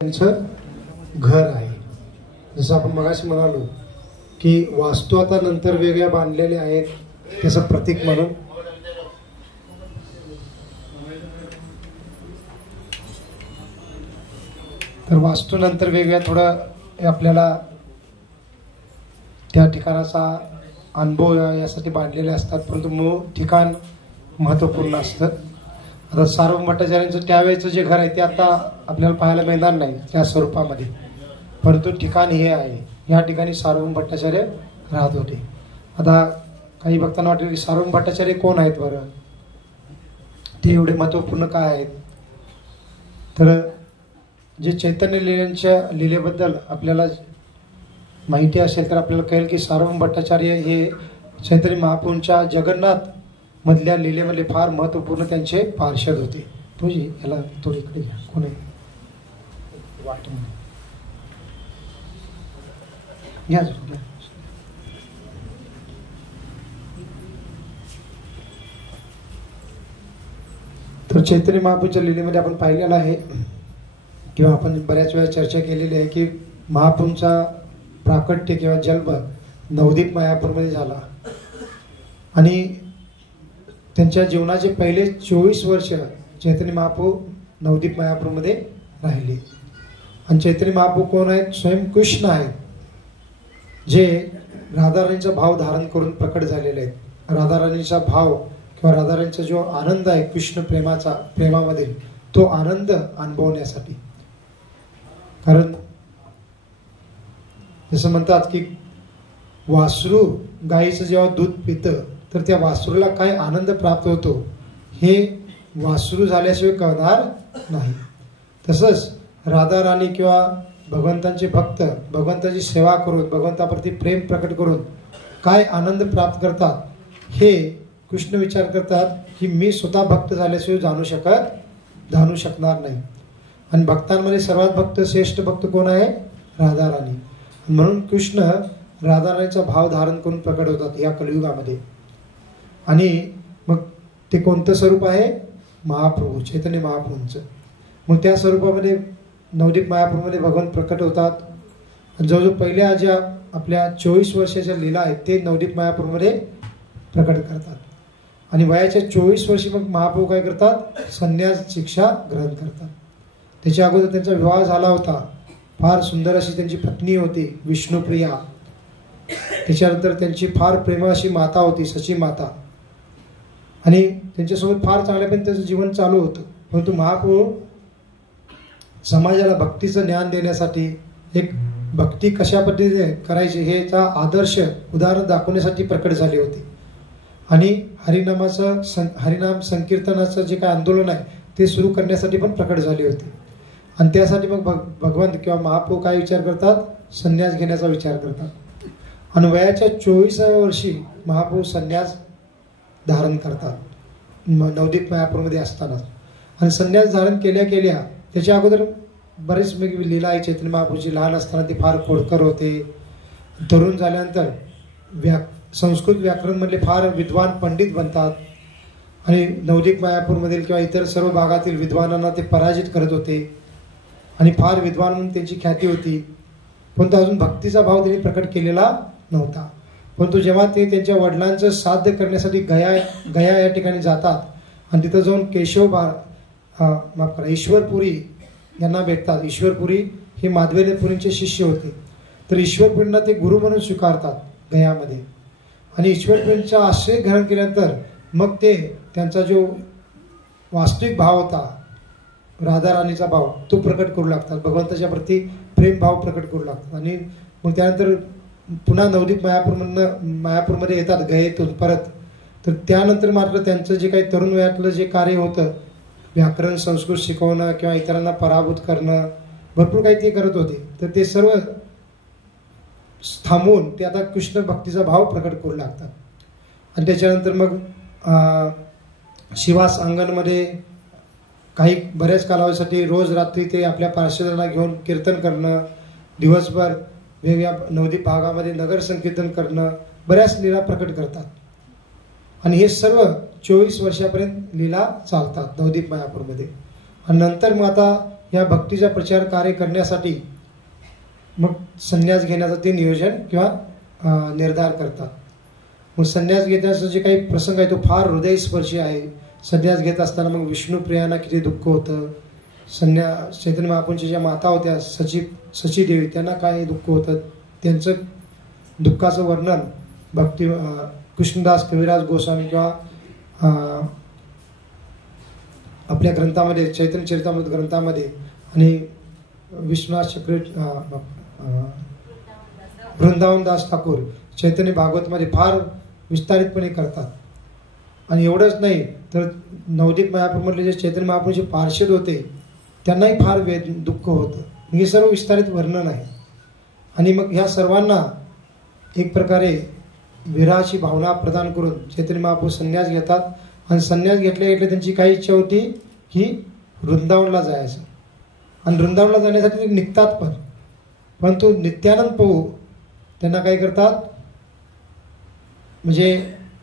त्यांचं घर आहे. जसं आपण मगाशी म्हणालो की वास्तू आता नंतर वेगळ्या बांधलेल्या आहेत, त्याचं प्रतीक म्हणून तर वास्तू नंतर वेगळ्या थोडं आपल्याला त्या ठिकाणाचा अनुभव यासाठी बांधलेले असतात, परंतु मूळ ठिकाण महत्त्वपूर्ण असतं. आता सार्वभौम भट्टाचार्यांचं त्यावेळेचं जे घर आहे ते आता आपल्याला पाहायला मिळणार नाही त्या स्वरूपामध्ये, परंतु ठिकाण हे आहे. या ठिकाणी सार्वभौम भट्टाचार्य राहत होते. आता काही भक्तांना वाटेल की सार्वभौम भट्टाचार्य कोण आहेत बरं, ते एवढे महत्त्वपूर्ण काय आहेत. तर जे चैतन्य लीलेबद्दल आपल्याला माहिती असेल तर आपल्याला कळेल की सार्वभौम भट्टाचार्य हे चैतन्य महाप्रभूंच्या जगन्नाथ मधल्या लीलेमध्ये फार महत्त्वपूर्ण त्यांचे पार्षद होते. तुझी याला थोडी इकडे घ्या, कोण आहे वाटमध्ये घ्या. तर चैतन्य महाप्रभूंच्या लीलेमध्ये आपण पाहिलेलं आहे किंवा आपण बऱ्याच वेळा चर्चा केलेली आहे की महाप्रभूंचा प्राकट्य किंवा जन्म नवदीप मायापूरमध्ये झाला आणि त्यांच्या जीवनाचे पहिले 24 वर्ष चैतन्य महाप्रभू नवदीप मायापूरमध्ये राहिले. आणि चैतन्य महाप्रभू कोण आहेत? स्वयं कृष्ण आहेत, जे राधाराणीचा भाव धारण करून प्रकट झालेले आहेत. राधाराणीचा भाव किंवा राधाराणीचा जो आनंद आहे कृष्ण प्रेमामध्ये, तो आनंद अनुभवण्यासाठी. कारण जसं म्हणतात की वासरू गाईचं जेव्हा दूध पितं तर त्या वासरूला काय आनंद प्राप्त होतो हे वासरू झाल्याशिवाय कळणार नाही. तसंच राधा राणी किंवा भगवंतांचे भक्त भगवंताची सेवा करून भगवंताप्रती प्रेम प्रकट करून काय आनंद प्राप्त करतात हे कृष्ण विचार करतात की मी स्वतः भक्त झाल्याशिवाय जाणू शकणार नाही. आणि भक्तांमध्ये सर्वात भक्त श्रेष्ठ भक्त कोण आहे? राधा राणी. म्हणून कृष्ण राधा राणीचा भाव धारण करून प्रकट होतात या कलियुगामध्ये. आणि मग ते कोणतं स्वरूप आहे? महाप्रभू चैतन्य महाप्रभूंचं. मग त्या स्वरूपामध्ये नवदीप मायापूरमध्ये भगवान प्रकट होतात. जवळजवळ पहिल्या ज्या आपल्या 24 वर्षाच्या लीला आहेत ते नवदीप मायापूरमध्ये प्रकट करतात. आणि वयाच्या 24 वर्षी मग महाप्रभू काय करतात? संन्यास शिक्षा ग्रहण करतात. त्याच्या अगोदर त्यांचा विवाह झाला होता. फार सुंदर अशी त्यांची पत्नी होती विष्णुप्रिया. त्याच्यानंतर त्यांची फार प्रेम अशी माता होती सची माता. आणि त्यांच्यासोबत फार चांगल्यापणे त्याचं जीवन चालू होतं. परंतु महाप्रभू समाजाला भक्तीचं ज्ञान देण्यासाठी एक भक्ती कशा पद्धतीने करायची हेचा आदर्श उदाहरण दाखवण्यासाठी प्रकट झाले होते. आणि हरिनाम संकीर्तनाचं जे काय आंदोलन आहे ते सुरू करण्यासाठी पण प्रकट झाले होते. आणि त्यासाठी मग भगवंत किंवा महाप्रभू काय विचार करतात? संन्यास घेण्याचा विचार करतात. आणि वयाच्या 24व्या वर्षी महाप्रभू संन्यास धारण करतात नवदीप मायापूरमध्ये असतानाच. आणि संन्यास धारण केल्या त्याच्या अगोदर बरेच लीला आहे चैतन्य महाप्रभूची. लहान असताना ते फार खोडकर होते. तरुण झाल्यानंतर संस्कृत व्याकरणमधले फार विद्वान पंडित बनतात. आणि नवदीप मायापूरमधील किंवा इतर सर्व भागातील विद्वानांना ते पराजित करत होते. आणि फार विद्वान म्हणून त्यांची ख्याती होती. परंतु अजून भक्तीचा भाव त्यांनी प्रकट केलेला नव्हता. परंतु जेव्हा ते त्यांच्या वडिलांचं साध्य करण्यासाठी गया या ठिकाणी जातात आणि तिथं जाऊन ईश्वरपुरी यांना भेटतात. ईश्वरपुरी हे माधवेंद्रपुरींचे शिष्य होते. तर ईश्वरपुरींना ते गुरु म्हणून स्वीकारतात गयामध्ये. आणि ईश्वरपुरींचा आश्रय ग्रहण केल्यानंतर मग ते त्यांचा जो वास्तविक भाव होता राधा राणीचा भाव तो प्रकट करू लागतात. भगवंताच्या प्रती प्रेम भाव प्रकट करू लागतात. आणि मग त्यानंतर पुन्हा नवदीप मायापूरमध्ये येतात गयेतून परत. तर त्यानंतर मात्र त्यांचं जे काही तरुण वयातलं जे कार्य होतं व्याकरण संस्कृत शिकवणं किंवा इतरांना पराभूत करणं भरपूर काही ते करत होते. तर ते सर्व थांबवून ते आता कृष्ण भक्तीचा भाव प्रकट करू लागतात. आणि त्याच्यानंतर मग शिवास अंगणमध्ये बऱ्याच कालावधीसाठी रोज रात्री ते आपल्या पार्षदांना घेऊन कीर्तन करणं, दिवसभर वेगवेगळ्या नवदीप भागामध्ये नगर संकीर्तन करणं, बऱ्याच लीला प्रकट करतात. आणि हे सर्व 24 वर्षापर्यंत लीला चालतात नवदीप मायापूरमध्ये. आणि नंतर मग आता या भक्तीचा प्रचार कार्य करण्यासाठी मग संन्यास घेण्याचं ते नियोजन किंवा निर्धार करतात. मग संन्यास घेण्याचं जे काही प्रसंग आहे तो फार हृदयस्पर्शी आहे. संन्यास घेत असताना मग विष्णुप्रियांना किती दुःख होतं, चैतन्य महाप्रभूंच्या ज्या माता होत्या सचीदेवी त्यांना काय दुःख होतं, त्यांचं दुःखाचं वर्णन भक्ती कृष्णदास कविराज गोस्वामी किंवा आपल्या ग्रंथामध्ये चैतन्य चरितामृत ग्रंथामध्ये आणि विश्वनाथ चक्र वृंदावनदास ठाकूर चैतन्य भागवतमध्ये फार विस्तारितपणे करतात. आणि एवढंच नाही तर नवदीप मायापूरमधले जे चैतन्य महाप्रभूचे पार्षद होते त्यांनाही फार दुःख होतं. हे सर्व विस्तारित वर्णन आहे. आणि मग ह्या सर्वांना एक प्रकारे विरहाची भावना प्रदान करून चैतन्य महाप्रभू संन्यास घेतात. आणि संन्यास घेतल्या घेतल्या त्यांची काही इच्छा होती की वृंदावनला जायचं. आणि वृंदावनला जाण्यासाठी ते निघतात पण, परंतु नित्यानंद प्रभू त्यांना काय करतात, म्हणजे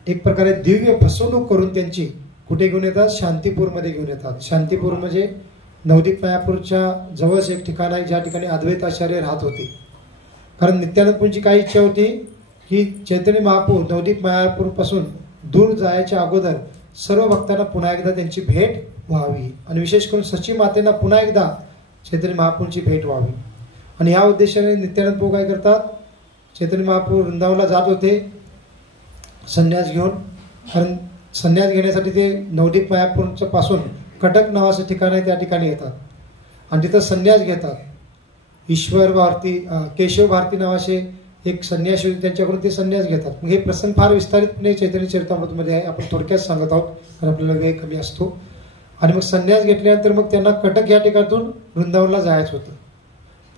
एक प्रकारे दिव्य फसवणूक करून त्यांची कुठे घेऊन येतात, शांतीपूरमध्ये घेऊन येतात. शांतीपूर म्हणजे नवदीप मायापूरच्या जवळच एक ठिकाण आहे ज्या ठिकाणी अद्वैत आचार्य राहत होते. कारण नित्यानंद प्रभूंची काय इच्छा होती की चैतन्य महाप्रभू नवदीप मायापूरपासून दूर जायच्या अगोदर सर्व भक्तांना पुन्हा एकदा त्यांची भेट व्हावी आणि विशेष करून सची मातेंना पुन्हा एकदा चैतन्य महाप्रभूंची भेट व्हावी. आणि या उद्देशाने नित्यानंद प्रभू काय करतात, चैतन्य महाप्रभू वृंदावनला जात होते संन्यास घेऊन. कारण संन्यास घेण्यासाठी ते नवदीप मायापूरच्या पासून कटक नावाचं ठिकाण आहे त्या ठिकाणी येतात आणि तिथं संन्यास घेतात. ईश्वर भारती केशव भारती नावाचे एक संन्यासी होते, त्यांच्याकडून ते संन्यास घेतात. मग हे प्रसंग फार विस्तारितपणे चैतन्य चरितामृतमध्ये आहे, आपण थोडक्यात सांगत आहोत कारण आपल्याला वेळ कमी असतो. आणि मग संन्यास घेतल्यानंतर मग त्यांना कटक या ठिकाणातून वृंदावनला जायचं होतं.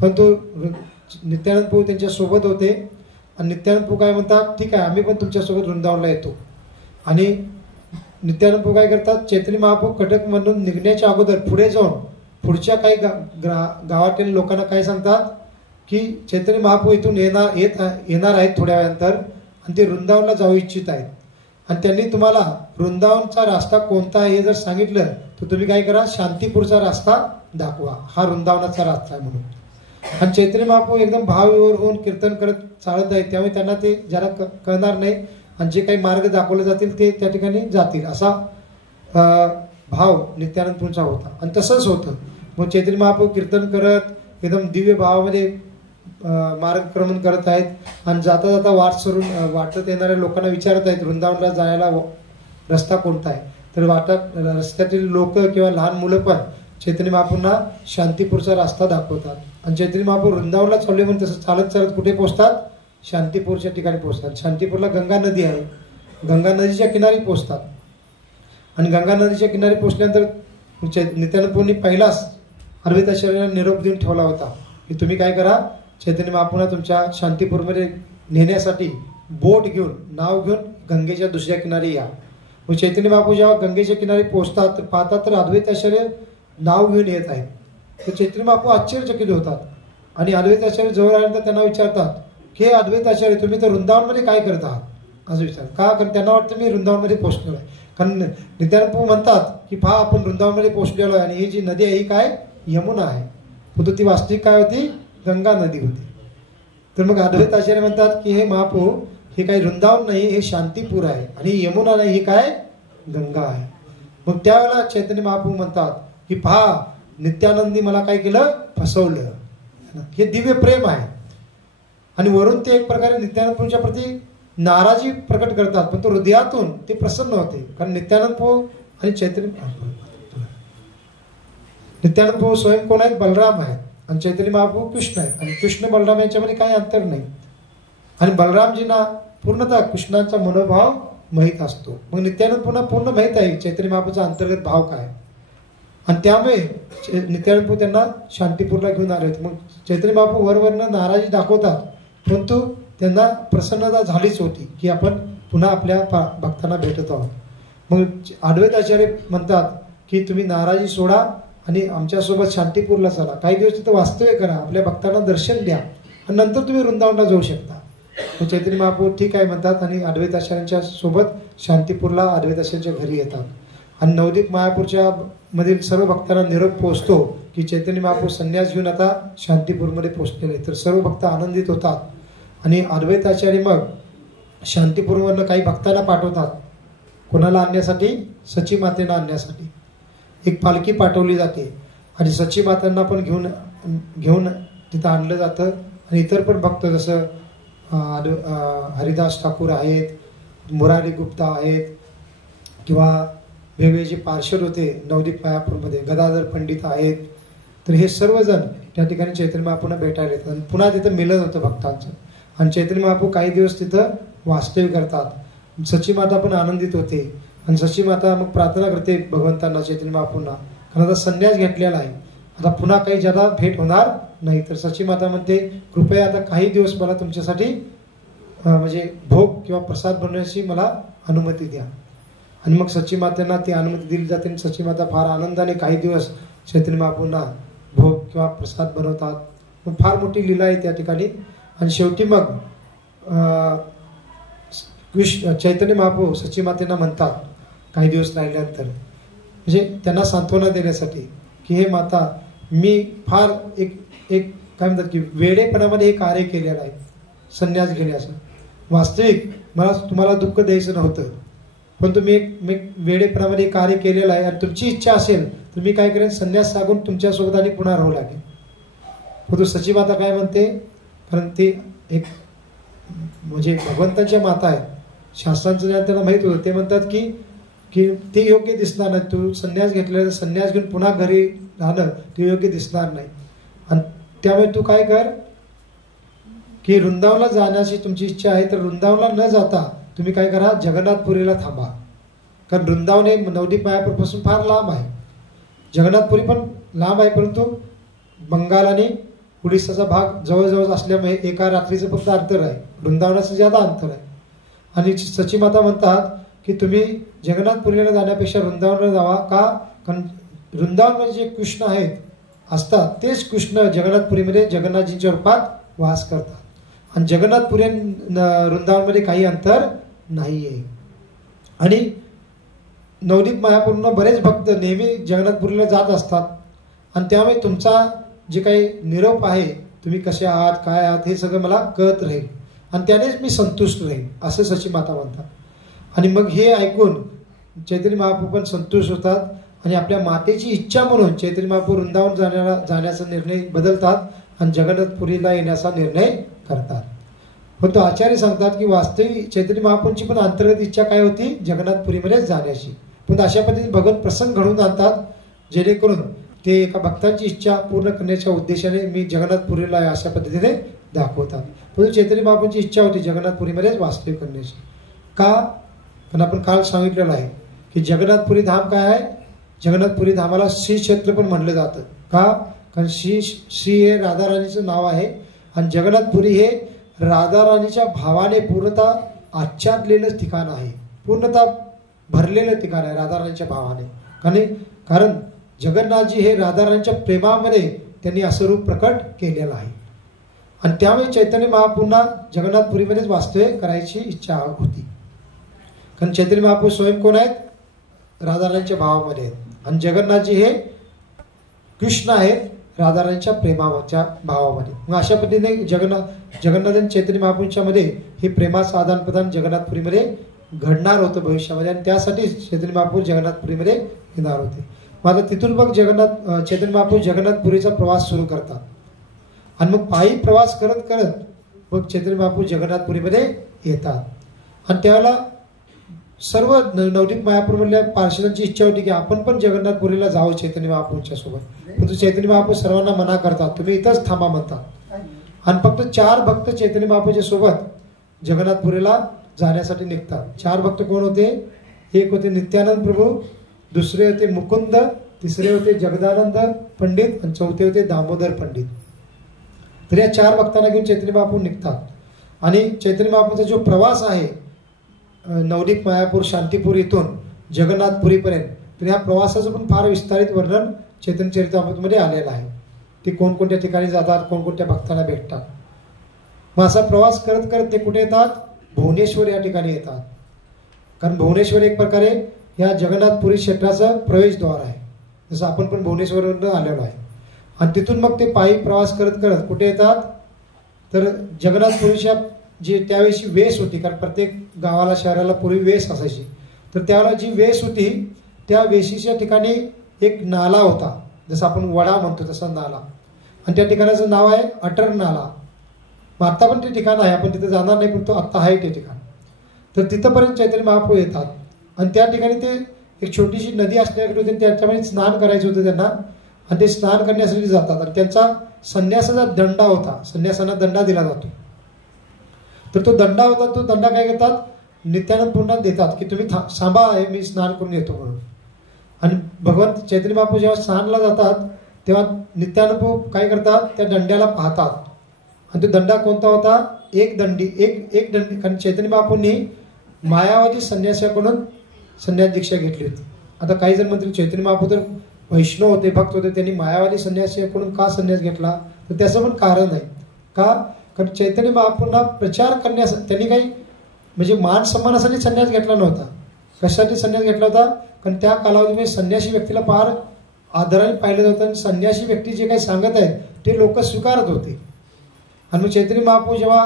परंतु नित्यानंद प्रभू त्यांच्या सोबत होते आणि नित्यानंद प्रभू काय म्हणतात, ठीक आहे आम्ही पण तुमच्यासोबत वृंदावनला येतो. आणि नित्यानंद प्रभू काय करतात, चैतन्य महाप्रभू कटक मधून निघण्याच्या अगोदर पुढे जाऊन पुढच्या काही गावातील लोकांना काय सांगतात की चैतन्य महाप्रभू इथून येणार आहेत थोड्या वेळानंतर आणि ते वृंदावनला जाऊ इच्छित आहेत. आणि त्यांनी तुम्हाला वृंदावनचा रस्ता कोणता आहे हे जर सांगितलं तर तुम्ही काय करा, शांतीपूरचा रस्ता दाखवा, हा वृंदावनाचा रस्ता आहे म्हणून. आणि चैतन्य महाप्रभू एकदम भावविभोर होऊन कीर्तन करत चालत आहेत, त्यामुळे त्यांना ते ज्याला कळणार नाही आणि जे काही मार्ग दाखवले जातील ते त्या ठिकाणी जातील असा भाव नित्यानंद प्रभूंचा होता. आणि तसंच होतं. मग चैतन्य महाप्रभू कीर्तन करत एकदम दिव्य भावामध्ये मार्गक्रमण करत आहेत आणि जाता जाता वाटत येणाऱ्या लोकांना विचारत आहेत वृंदावनला जायला रस्ता कोणता आहे. तर रस्त्यातील लोक किंवा लहान मुलं पण चैतन्य महाप्रभूंना शांतीपूरचा रस्ता दाखवतात. आणि चैतन्य महाप्रभू वृंदावनला चालले म्हणून तसं चालत चालत कुठे पोहोचतात, शांतीपूरच्या ठिकाणी पोहोचतात. शांतीपूरला गंगा नदी आहे, गंगा नदीच्या किनारी पोहोचतात. आणि गंगा नदीच्या किनारी पोहोचल्यानंतर नित्यानंद प्रभूंनी पहिलाच अद्वैत आचार्यांना निरोप देऊन ठेवला होता की तुम्ही काय करा, चैतन्य महाप्रभूंना तुमच्या शांतीपूरमध्ये नेण्यासाठी बोट घेऊन नाव घेऊन गंगेच्या दुसऱ्या किनारी या. मग चैतन्य महाप्रभू जेव्हा गंगेच्या किनारी पोहोचतात तर पाहतात तर अद्वैत आचार्य नाव घेऊन येत आहेत. तर चैतन्य महाप्रभू आश्चर्यचकित होतात आणि अद्वैत आचार्य जवळ आल्यानंतर त्यांना विचारतात की हे अद्वैत आचार्य तुम्ही तर वृंदावनमध्ये काय करत आहात असं विचार का. कारण त्यांना वाटतं मी वृंदावनमध्ये पोहोचलेलो आहे. कारण नित्यानंद प्रभू म्हणतात की पहा आपण वृंदावनमध्ये पोहोचलेलो आहे आणि ही जी नदी आहे ही काय यमुना आहे, परंतु ती वास्तविक काय होती, गंगा नदी होती. तर मग अद्वैत आचार्य म्हणतात की हे महाप्रभू हे काही वृंदावन नाही, हे शांतीपूर आहे आणि यमुना नाही, ही काय गंगा आहे. मग त्यावेळेला चैतन्य महाप्रभू म्हणतात की पहा नित्यानंदी मला काय केलं, फसवलं. हे दिव्य प्रेम आहे. आणि वरून ते एक प्रकारे नित्यानंद प्रभूंच्या प्रती नाराजी प्रकट करतात, पण तो हृदयातून ते प्रसन्न होते. कारण नित्यानंद प्रभू आणि नित्यानंद प्रभू स्वयं कोण आहेत, बलराम आहेत आणि चैतन्य महाप्रभू कृष्ण आहेत. आणि कृष्ण बलराम यांच्यामध्ये काही अंतर नाही. आणि बलरामजींना पूर्णतः कृष्णाचा मनोभाव माहीत असतो. मग नित्यानंद पुन्हा पूर्ण माहीत आहे चैतन्य महाप्रभूचा अंतर्गत भाव काय. आणि त्यामुळे नित्यानंद प्रभू त्यांना शांतीपूरला घेऊन आले होते. मग चैतन्य महाप्रभू वरवरनं नाराजी दाखवतात, परंतु त्यांना प्रसन्नता झालीच होती की आपण पुन्हा आपल्या भक्तांना भेटत आहोत. मग अद्वैत आचार्य म्हणतात की तुम्ही नाराजी सोडा आणि आमच्यासोबत शांतीपूरला चला, काही दिवस तिथं वास्तव्य करा, आपल्या भक्तांना दर्शन द्या आणि नंतर तुम्ही वृंदावनला जाऊ शकता. मग चैतन्य महाप्रभू ठीक आहे म्हणतात आणि अद्वैत आचार्यांच्या सोबत शांतीपूरला अद्वैत आचार्यांच्या घरी येतात. आणि नवदीप मायापूरच्या मधील सर्व भक्तांना निरोप पोहोचतो की चैतन्य महाप्रभू संन्यास घेऊन आता शांतीपूरमध्ये पोहोचलेले, तर सर्व भक्त आनंदित होतात आणि अद्वैताचार्य मग शांतीपूरमधनं काही भक्तांना पाठवतात. कोणाला आणण्यासाठी? सची मातेला आणण्यासाठी एक पालखी पाठवली जाते आणि सची मातांना पण घेऊन तिथं आणलं जातं. आणि इतर पण भक्त जसं हरिदास ठाकूर आहेत, मुरारी गुप्ता आहेत, किंवा वेगवेगळे जे पार्षद होते नवदीप मायापूरमध्ये गदाधर पंडित आहेत, तर हे सर्वजण त्या ठिकाणी चैतन्य महाप्रभूंना भेटायला येतात आणि पुन्हा तिथं मिलन होतं भक्तांचं. आणि चैतन्य महाप्रभू काही दिवस तिथं वास्तव्य करतात. सची माता पण आनंदित होते आणि सची माता मग प्रार्थना करते भगवंतांना, चैतन्य महाप्रभूंना, कारण आता संन्यास घेतलेला आहे, आता पुन्हा काही ज्यादा भेट होणार नाही. तर सची माता म्हणते कृपया आता काही दिवस मला तुमच्यासाठी म्हणजे भोग किंवा प्रसाद बनवण्याची मला अनुमती द्या. आणि मग सची मातेंना ती अनुमती दिली जाते आणि सची माता फार आनंदाने काही दिवस चैतन्य महाप्रभूंना भोग किंवा प्रसाद बनवतात. मग फार मोठी लीला आहे त्या ठिकाणी. आणि शेवटी मग चैतन्य महाप्रभू सची मातेंना म्हणतात काही दिवस राहिल्यानंतर, म्हणजे त्यांना सांत्वना देण्यासाठी की हे माता, मी फार एक काय म्हणतात की वेडेपणामध्ये हे कार्य केलेलं आहे संन्यास घेण्याचं. वास्तविक मला तुम्हाला दुःख द्यायचं नव्हतं, पण तुम्ही एक वेडेपणामध्ये कार्य केलेलं आहे आणि तुमची इच्छा असेल तर मी काय करेन, संन्यास सांगून तुमच्यासोबत आणि पुन्हा राहू लागेल. परंतु सची माता काय म्हणते, कारण ते एक म्हणजे भगवंतांच्या माता आहेत, शास्त्रांचं ज्ञान त्यांना माहीत होतं. ते म्हणतात की ते योग्य दिसणार नाही, तू संन्यास घेतलेला संन्यास घेऊन पुन्हा घरी राहणं ते योग्य दिसणार नाही. आणि त्यामुळे तू काय कर की वृंदावनला जाण्याची तुमची इच्छा आहे तर वृंदावनला न जाता तुम्ही काय करा, जगन्नाथपुरीला थांबा. कारण वृंदावन हे नवदीप मायापूरपासून फार लांब आहे, जगन्नाथपुरी पण लांब आहे, परंतु बंगाल आणि उडिसाचा भाग जवळजवळ असल्यामुळे एका रात्रीचं फक्त अंतर आहे, वृंदावनाचं ज्यादा अंतर आहे. आणि सची माता म्हणतात की तुम्ही जगन्नाथपुरीला जाण्यापेक्षा वृंदावनला जावा. का? कारण वृंदावनमध्ये जे कृष्ण आहेत असतात तेच कृष्ण जगन्नाथपुरीमध्ये जगन्नाथजींच्या रूपात वास करतात. आणि जगन्नाथपुरी वृंदावनमध्ये काही अंतर नाही आहे. आणि नवदीप मायापूरनं बरेच भक्त नेहमी जगन्नाथपुरीला जात असतात. आणि त्यामुळे तुमचा जे काही निरोप आहे, तुम्ही कसे आहात, काय आहात, हे सगळं मला कळत राहील आणि त्यानेच मी संतुष्ट राहील, असं सची माता म्हणतात. आणि मग हे ऐकून चैतन्य महाप्रभू पण संतुष्ट होतात आणि आपल्या मातेची इच्छा म्हणून चैतन्य महाप्रभू वृंदावन जाण्याचा निर्णय बदलतात आणि जगन्नाथपुरीला येण्याचा निर्णय करतात. पण तो आचार्य सांगतात की वास्तविक चैतन्य महाप्रभूंची पण अंतर्गत इच्छा काय होती, जगन्नाथपुरीमध्ये जाण्याची. पण अशा पद्धतीने भगवत प्रसंग घडवून आणतात जेणेकरून ते एका भक्तांची इच्छा पूर्ण करण्याच्या उद्देशाने मी जगन्नाथपुरीला आहे अशा पद्धतीने दाखवतात. पण चैतन्य महाप्रभूंची इच्छा होती जगन्नाथपुरीमध्येच वास्तव्य करण्याची. का? पण आपण काल सांगितलेलं आहे की जगन्नाथपुरी धाम काय आहे, जगन्नाथपुरी धामाला श्री क्षेत्र पण म्हणलं जातं. का? कारण श्री हे राधाराणीचं नाव आहे आणि जगन्नाथपुरी हे राधाराणीच्या भावाने पूर्णतः आच्छादलेलं ठिकाण आहे, पूर्णतः भरलेलं ठिकाण आहे राधाराणीच्या भावाने. कारण जगन्नाथजी हे राधाराणीच्या प्रेमामध्ये त्यांनी असं रूप प्रकट केलेलं आहे. आणि त्यामुळे चैतन्य महाप्रभूंना जगन्नाथपुरीमध्येच वास्तव्य करायची इच्छा होती. कारण चैतन्य महाप्रभू स्वयं कोण आहेत, राधाराणीच्या भावामध्ये आहेत. आणि जगन्नाथजी हे कृष्ण आहेत राधाराणीच्या प्रेमाच्या भावामध्ये. मग अशा पद्धतीने जगन्नाथ आणि चैतन्य महाप्रभूंच्या मध्ये हे प्रेमाचं आदान प्रदान जगन्नाथपुरीमध्ये घडणार होतं भविष्यामध्ये. आणि त्यासाठीच चैतन्य महाप्रभू जगन्नाथपुरीमध्ये येणार होते. मग आता तिथून मग चैतन्य महाप्रभू जगन्नाथपुरीचा प्रवास सुरू करतात. आणि मग पायी प्रवास करत करत मग चैतन्य महाप्रभू जगन्नाथपुरीमध्ये येतात. आणि त्यावेळेला सर्व नवदीप मायापूरमधल्या पार्षदांची इच्छा होती की आपण पण जगन्नाथपुरीला जावं चैतन्य महाप्रभूंच्या सोबत. परंतु चैतन्य महाप्रभू सर्वांना मना करतात, तुम्ही इथंच थांबा म्हणतात. आणि फक्त 4 भक्त चैतन्य महाप्रभूच्या सोबत जगन्नाथपुरीला जाण्यासाठी निघतात. 4 भक्त कोण होते? एक होते नित्यानंद प्रभू, दुसरे होते मुकुंद, तिसरे होते जगदानंद पंडित आणि चौथे होते दामोदर पंडित. तर या 4 भक्तांना घेऊन चैतन्य महाप्रभू निघतात. आणि चैतन्य महाप्रभूचा जो प्रवास आहे नवदीप मायापूर शांतीपूर इथून जगन्नाथपुरीपर्यंत, तर या प्रवासाचं पण फार विस्तारित वर्णन चैतन्य चरितामृतमध्ये आलेलं आहे. ते कोणकोणत्या ठिकाणी जातात, कोणकोणत्या भक्तांना भेटतात. मग असा प्रवास करत करत ते कुठे येतात? भुवनेश्वर या ठिकाणी येतात. कारण भुवनेश्वर एक प्रकारे या जगन्नाथपुरी क्षेत्राचं प्रवेशद्वार आहे. जसं आपण पण भुवनेश्वरवरून आलेलो आहे. आणि तिथून मग ते पायी प्रवास करत करत कुठे येतात, तर जगन्नाथपुरीच्या जी त्यावेळेची वेस होती, कारण प्रत्येक गावाला शहराला पूर्वी वेस असायची, तर त्यावेळेला जी वेस होती त्या वेशीच्या ठिकाणी एक नाला होता, जसं आपण वडा म्हणतो तसा नाला, आणि त्या ठिकाणाचं नाव आहे अटर नाला. मग आत्ता पण ते ठिकाण आहे, आपण तिथे जाणार नाही, पण तो आत्ता आहे ते ठिकाण. तर तिथंपर्यंत चैतन्य महाप्रभू येतात आणि त्या ठिकाणी ते एक छोटीशी नदी असल्याकडे होती, त्याच्यामध्ये स्नान करायचं होतं त्यांना, आणि ते स्नान करण्यासाठी जातात. आणि त्यांचा संन्यासाचा दंडा होता, संन्यासांना दंडा दिला जातो, तर तो दंडा होता. तो दंडा काय करतात, नित्यानंद पुन्हा देतात की तुम्ही सांभा आहे, मी स्नान करून येतो म्हणून. आणि भगवंत चैतन्य महाप्रभू जेव्हा स्नानला जातात तेव्हा नित्यानंद काय करतात, त्या दंड्याला पाहतात. आणि तो दंडा कोणता होता, एक दंडी. कारण चैतन्य महाप्रभूंनी मायावादी संन्यासाकडून संन्यास दीक्षा घेतली होती. आता काही जण म्हणतील चैतन्य महाप्रभू तर वैष्णव होते, भक्त होते, त्यांनी मायावादी संन्यासाकडून का संन्यास घेतला, तर त्याचं पण कारण आहे. का, कारण चैतन्य महाप्रभूंना प्रचार करण्यासाठी त्यांनी काही म्हणजे मान सन्मानासाठी संन्यास घेतला नव्हता. कशासाठी संन्यास घेतला होता, कारण त्या कालावधीमध्ये संन्यासी व्यक्तीला फार आदराने पाहिलं जातं, आणि संन्यासी व्यक्ती जे काही सांगत आहेत ते लोक स्वीकारत होते. आणि मग चैतन्य महाप्रभू जेव्हा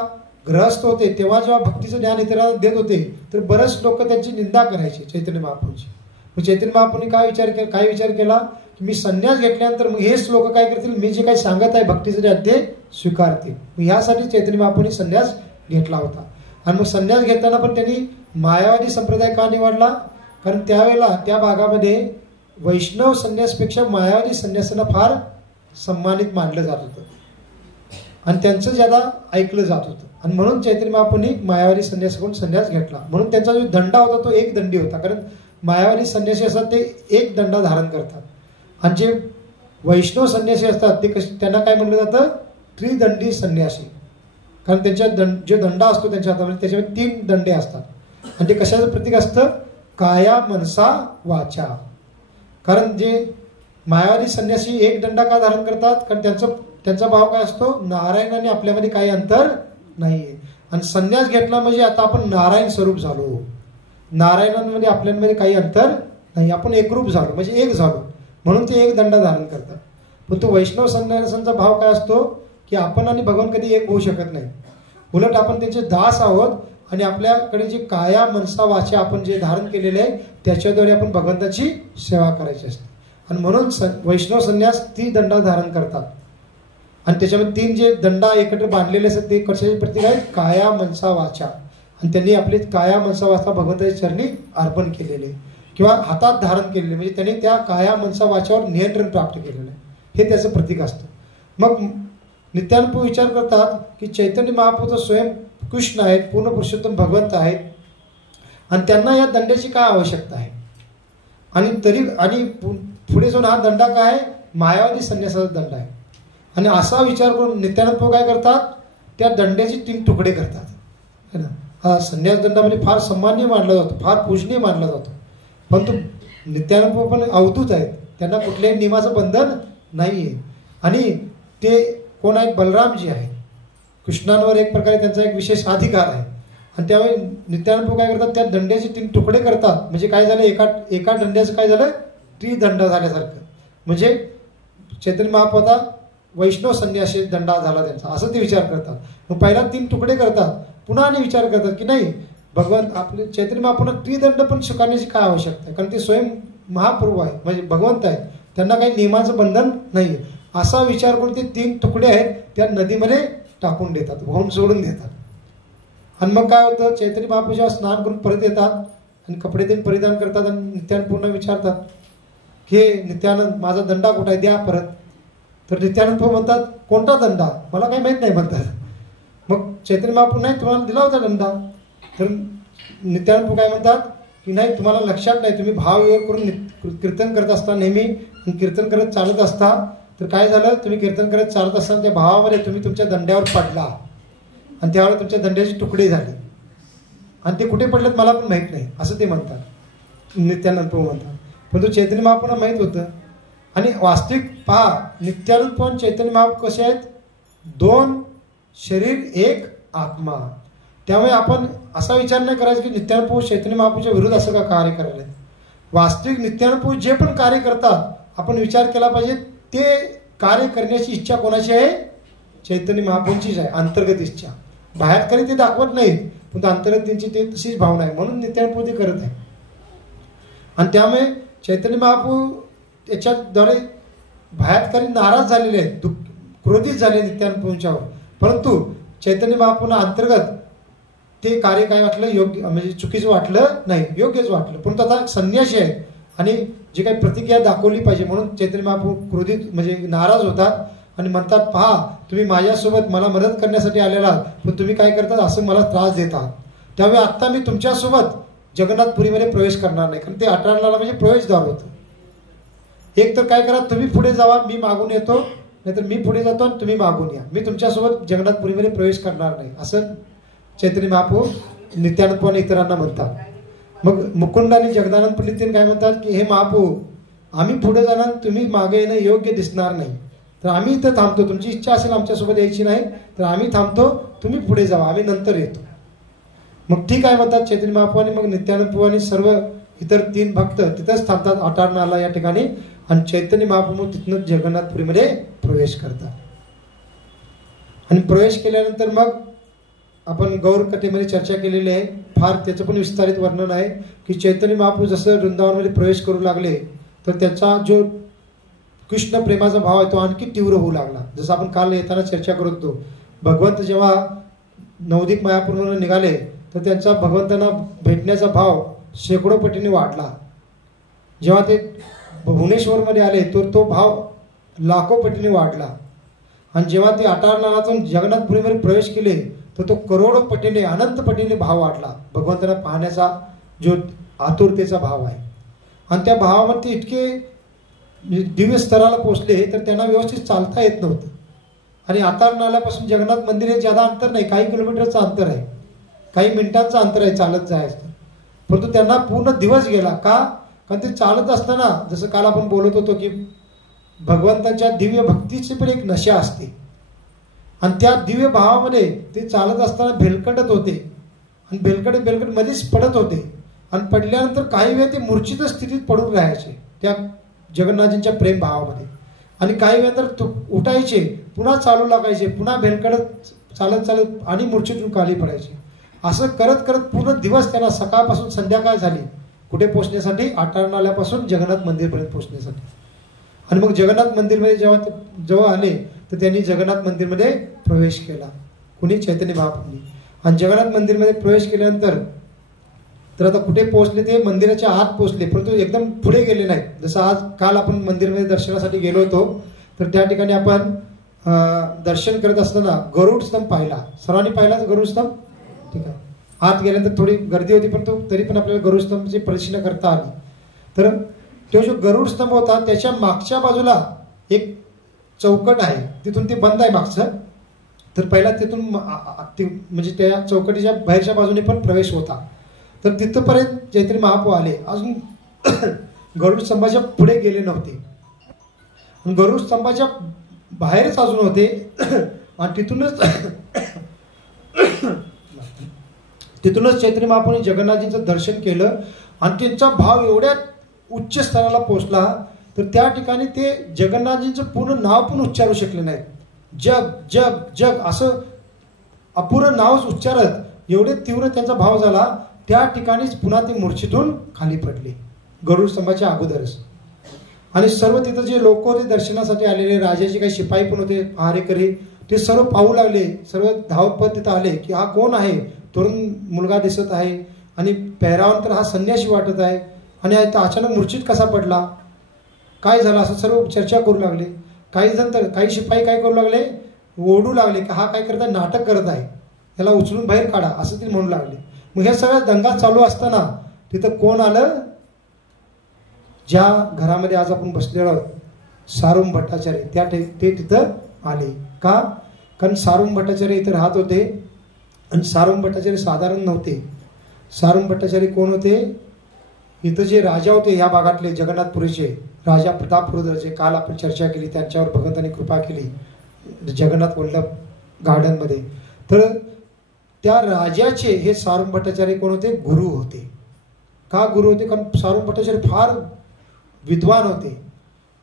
ग्रहस्थ होते तेव्हा जेव्हा भक्तीचं ज्ञान इतरांना देत होते तर बरेच लोक त्यांची निंदा करायचे चैतन्य महाप्रभूंची. मग चैतन्य महाप्रभूंनी काय विचार केला की मी संन्यास घेतल्यानंतर मग हेच लोक काय करतील, मी जे काही सांगत आहे भक्तीचं ज्ञान ते स्वीकारतील. मग ह्यासाठी चैतन्य महाप्रभूंनी संन्यास घेतला होता. आणि मग संन्यास घेताना पण त्यांनी मायावादी संप्रदाय का निवडला, कारण त्यावेळेला त्या भागामध्ये वैष्णव संन्यासपेक्षा मायावादी संन्यासांना फार सम्मानित मानलं जात होतं आणि त्यांचं ज्यादा ऐकलं जात होतं. आणि म्हणून चैतन्य महाप्रभूंनी मायावादी संन्यासाकडून संन्यास घेतला. म्हणून त्यांचा जो दंडा होता तो एक दंडी होता, कारण मायावादी संन्यासी असतात ते एक दंडा धारण करतात, आणि जे वैष्णव संन्यासी असतात ते त्यांना काय म्हटलं जातं, त्रिदंडी संन्यासी. कारण त्यांच्या जो दंडा असतो त्यांच्या हातामध्ये त्याच्यामध्ये 3 दंडे असतात, आणि ते कशाचं प्रतीक असतं, काया मनसा वाचा. कारण जे मायावादी संन्यासी एक दंडा का धारण करतात, कारण त्यांचा भाव काय असतो, नारायण आणि आपल्यामध्ये काही अंतर नाहीये. आणि संन्यास घेतला म्हणजे आता आपण नारायण स्वरूप झालो, नारायणांमध्ये आपल्यामध्ये काही अंतर नाही, आपण एकरूप झालो म्हणजे एक झालो, म्हणून ते एक दंडा धारण करतात. पण तो वैष्णव संन्यासांचा भाव काय असतो की आपण आणि भगवान कधी एक होऊ शकत नाही, उलट आपण त्यांचे दास आहोत, आणि आपल्याकडे जे काया मनसा वाचा आपण जे धारण केलेले आहे त्याच्याद्वारे आपण भगवंताची सेवा करायची असते. आणि म्हणून वैष्णव संन्यास 3 दंडा धारण करतात, आणि त्याच्यामध्ये 3 जे दंडा एकत्र बांधलेले असतात ते कशाचे प्रतीक आहेत, काया मनसा वाचा. आणि त्यांनी आपले काया मनसा वाचा भगवंताच्या चरणी अर्पण केलेले किंवा हातात धारण केलेले, म्हणजे त्यांनी त्या काया मनसा वाचावर नियंत्रण प्राप्त केलेलं आहे, हे त्याचं प्रतीक असतं. मग नित्यानंद विचार करतात की चैतन्य महाप्रभू स्वयं कृष्ण आहेत, पूर्ण पुरुषोत्तम भगवंत आहेत, आणि त्यांना या दंड्याची काय आवश्यकता आहे. आणि पुढे जाऊन हा दंडा काय आहे, मायावादी संन्यासाचा दंड आहे. आणि असा विचार करून नित्यानंद काय करतात, त्या दंड्याचे 3 तुकडे करतात, है ना. हा संन्यास दंडामध्ये फार सन्माननीय मानला जातो, फार पूजनीय मानला जातो, परंतु नित्यानंद पण अवधूत आहेत, त्यांना कुठल्याही नियमाचं बंधन नाहीये. आणि ते कोण आहेत, बलरामजी आहेत, कृष्णांवर एक प्रकारे त्यांचा एक विशेष अधिकार आहे. आणि त्यावेळी नित्यानंद काय करतात, त्या दंड्याचे 3 तुकडे करतात, म्हणजे काय झालं, एका दंड्याचं काय झालं, त्रिदंड झाल्यासारखं. म्हणजे चैतन्य महाप्रभू वैष्णव संन्यासी दंडा झाला त्यांचा, असं ते विचार करतात. मग पहिला 3 तुकडे करतात, पुन्हा आणि विचार करतात की नाही, भगवान आपले चैतन्य महाप्रभूंना त्रिदंड पण स्वीकारण्याची काय आवश्यकता आहे, कारण ते स्वयं महाप्रभू आहे, म्हणजे भगवंत आहे, त्यांना काही नियमाचं बंधन नाहीये. असा विचार करून ते 3 तुकडे आहेत त्या नदीमध्ये टाकून देतात, वाहून सोडून देतात. आणि मग काय होतं, चैतन्य महाप्रभू जेव्हा स्नान करून परत येतात आणि कपडे ते परिधान करतात आणि नित्यानंद पुन्हा विचारतात की नित्यानंद माझा दंडा कुठे आहे, द्या परत. तर नित्यानंद म्हणतात कोणता दंडा, मला काही माहित नाही म्हणतात. मग चैतन्य महाप्रभू नाही तुम्हाला दिला होता दंडा. तर नित्यानंद काय म्हणतात की नाही तुम्हाला लक्षात नाही, तुम्ही भाव योग करून कीर्तन करत असता नेहमी, कीर्तन करत चालत असता, तर काय झालं, तुम्ही कीर्तन करत चालत असताना त्या भावामध्ये तुम्ही तुमच्या दंड्यावर पडला आणि त्यावेळेला तुमच्या दंड्याचे तुकडे झाले, आणि ते कुठे पडलेत मला पण माहित नाही, असं ते म्हणतात, नित्यानंद प्रभू म्हणतात. पण तो चैतन्य महाप्रभूंना माहित होतं. आणि वास्तविक पहा, नित्यानंद प्रभू चैतन्य महाप्रभू कसे आहेत, 2 शरीर 1 आत्मा. त्यामुळे आपण असा विचार नाही करायचा की नित्यानंद प्रभू चैतन्य महाप्रभूच्या विरुद्ध असं का कार्य करायला. वास्तविक नित्यानंद प्रभू जे पण कार्य करतात आपण विचार केला पाहिजे, ते कार्य करण्याची इच्छा कोणाची आहे? चैतन्य महाप्रभूंचीच आहे, अंतर्गत इच्छा. बाहेर कधी ते दाखवत नाहीत, पण अंतर्गत त्यांची ते तशीच भावना आहे, म्हणून नित्यानंद प्रभू ते करत आहे. आणि त्यामुळे चैतन्य महाप्रभू त्याच्याद्वारे बाहेर काही नाराज झालेले आहेत, क्रोधित झाले नित्यानंद प्रभूंच्यावर. परंतु चैतन्य महाप्रभूंना अंतर्गत ते कार्य काय वाटलं? योग्य, म्हणजे चुकीचं वाटलं नाही, योग्यच वाटलं. परंतु आता संन्यासी आहे आणि जे काही प्रतिक्रिया दाखवली पाहिजे, म्हणून चैतन्य महाप्रभू क्रोधित म्हणजे नाराज होतात आणि म्हणतात, पहा तुम्ही माझ्यासोबत मला मदत करण्यासाठी आलेला, पण तुम्ही काय करतात? असं मला त्रास देतात. त्यामुळे आत्ता मी तुमच्यासोबत जगन्नाथपुरीमध्ये प्रवेश करणार नाही. कारण ते 18 नाला म्हणजे प्रवेशद्वार होतं. एक तर काय करा, तुम्ही पुढे जावा, मी मागून येतो, नाहीतर मी पुढे जातो आणि तुम्ही मागून या. मी तुमच्यासोबत जगन्नाथपुरीमध्ये प्रवेश करणार नाही, असं चैतन्य महाप्रभू नित्यानंद आणि इतरांना म्हणतात. मग मुकुंद आणि जगदानंद पंडित काय म्हणतात की हे महाप्रभू, आम्ही पुढे जाणार, तुम्ही मागे येणं योग्य दिसणार नाही, तर आम्ही इथं थांबतो. तुमची इच्छा असेल आमच्यासोबत यायची नाही तर आम्ही थांबतो, तुम्ही पुढे जावा, आम्ही नंतर येतो. मग ठीक आहे म्हणतात चैतन्य महाप्रभू. आणि मग नित्यानंद प्रभू आणि सर्व इतर 3 भक्त तिथंच थांबतात 18 नाला या ठिकाणी. आणि चैतन्य महाप्रभू तिथनं जगन्नाथपुरीमध्ये प्रवेश करतात. आणि प्रवेश केल्यानंतर मग आपण गौर कथेमध्ये चर्चा केलेली आहे, फार त्याचं पण विस्तारित वर्णन आहे की चैतन्य महाप्रभू जसं वृंदावनमध्ये प्रवेश करू लागले तर त्याचा जो कृष्ण प्रेमाचा भाव आहे तो आणखी तीव्र होऊ लागला. जसं आपण काल येताना चर्चा करत होतो, भगवंत जेव्हा नवदीप मायापूरवरून निघाले तर त्यांचा भगवंतांना भेटण्याचा भाव शेकडो पटीने वाढला. जेव्हा ते भुवनेश्वरमध्ये आले तर तो भाव लाखो पटीने वाढला. आणि जेव्हा ते 18 नालातून जगन्नाथपुरीमध्ये प्रवेश केले तर तो करोडो पटीने, अनंत पटीने भाव वाढला. भगवंतांना पाहण्याचा जो आतुरतेचा भाव आहे. आणि त्या भावामध्ये इतके दिव्य स्तराला पोहोचले तर त्यांना व्यवस्थित चालता येत नव्हतं. आणि 18 नाल्यापासून जगन्नाथ मंदिर हे ज्यादा अंतर नाही, काही किलोमीटरचं अंतर आहे, काही मिनिटांचं अंतर आहे चालत जायचं. परंतु त्यांना पूर्ण दिवस गेला. का? कारण ते चालत असताना, जसं काल आपण बोलत होतो की भगवंतांच्या दिव्य भक्तीची पण एक नशा असते. आणि त्या दिव्य भावामध्ये ते चालत असताना भेलकटत होते आणि भेलकट मध्येच पडत होते. आणि पडल्यानंतर काही वेळ ते मूर्छित स्थितीत पडून राहायचे त्या जगन्नाथजींच्या प्रेम भावामध्ये. आणि काही वेळ तर उठायचे, पुन्हा चालू लागायचे, पुन्हा भेलकडत चालत आणि मूर्छेतून खाली पडायचे. असं करत करत पूर्ण दिवस त्यांना सकाळपासून संध्याकाळ झाली कुठे पोहोचण्यासाठी? 18 नाल्यापासून जगन्नाथ मंदिरपर्यंत पोहोचण्यासाठी. आणि मग जगन्नाथ मंदिरमध्ये जेव्हा आले तर त्यांनी जगन्नाथ मंदिरमध्ये प्रवेश केला. कुणी? चैतन्य महाप्रभूंनी. आणि जगन्नाथ मंदिरमध्ये प्रवेश केल्यानंतर तर आता कुठे पोहोचले? ते मंदिराच्या आत पोहोचले, परंतु एकदम पुढे गेले नाहीत. जसं आज काल आपण मंदिरमध्ये दर्शनासाठी गेलो होतो तर त्या ठिकाणी आपण दर्शन करत असताना गरुड स्तंभ पाहिला. सर्वांनी पाहिला गरुड स्तंभ? ठीक आहे. आत गेल्यानंतर थोडी गर्दी होती, पण तरी पण आपल्याला गरुड स्तंभची परिशीलना करता आली. तर तो जो गरुड स्तंभ होता त्याच्या मागच्या बाजूला एक चौकट आहे, तिथून ते बंद आहे मागचं. तर पहिला तिथून म्हणजे त्या चौकटीच्या बाहेरच्या बाजूने पण प्रवेश होता. तर तिथपर्यंत चैतन्य महाप्रभू आले, अजून गरुड स्तंभाच्या पुढे गेले नव्हते. गरुड स्तंभाच्या बाहेरच अजून होते. आणि तिथूनच चैतन्य महाप्रभूंनी जगन्नाथजींचं दर्शन केलं. आणि त्यांचा भाव एवढ्या उच्च स्तराला पोहोचला तर त्या ठिकाणी ते जगन्नाथजींचं पूर्ण नाव पण उच्चारू शकले नाहीत. जग जग जग असं अपुरं नावच उच्चारत एवढे तीव्र त्यांचा भाव झाला. त्या ठिकाणीच पुन्हा ते मूर्छेतून खाली पडले गरुड स्तंभाच्या अगोदरच. आणि सर्व तिथं जे लोक होते दर्शनासाठी आलेले, राजाचे काही शिपाई पण होते, पहारेकरी, ते सर्व पाहू लागले. सर्व धावपत तिथं आले की हा कोण आहे? तरुण मुलगा दिसत आहे आणि पेहरावानंतर हा संन्यासी वाटत आहे. आणि अचानक मूर्छित कसा पडला? काय झालं? असं सर्व चर्चा करू लागले. काही जण तर काही शिपाई काय करू लागले? ओरडू लागले की हा काय करत आहे? नाटक करत आहे, याला उचलून बाहेर काढा, असं ते म्हणू लागले. मग ह्या सगळ्या दंगा चालू असताना तिथं कोण आलं? ज्या घरामध्ये आज आपण बसलेलो आहोत सारुम भट्टाचार्य, ते तिथं आले. का? कारण सारुम भट्टाचार्य इथं राहत होते. आणि सारुम भट्टाचार्य साधारण नव्हते. सारुम भट्टाचार्य कोण होते? इथं जे राजा होते ह्या भागातले जगन्नाथपुरीचे राजा प्रतापरुद्रचे, काल आपण चर्चा केली, त्यांच्यावर भगवंतांनी कृपा केली जगन्नाथ वल्लभ गार्डनमध्ये. तर त्या राजाचे हे सारुम भट्टाचार्य कोण होते? गुरु होते. का गुरु होते? कारण सारुम भट्टाचार्य फार विद्वान होते.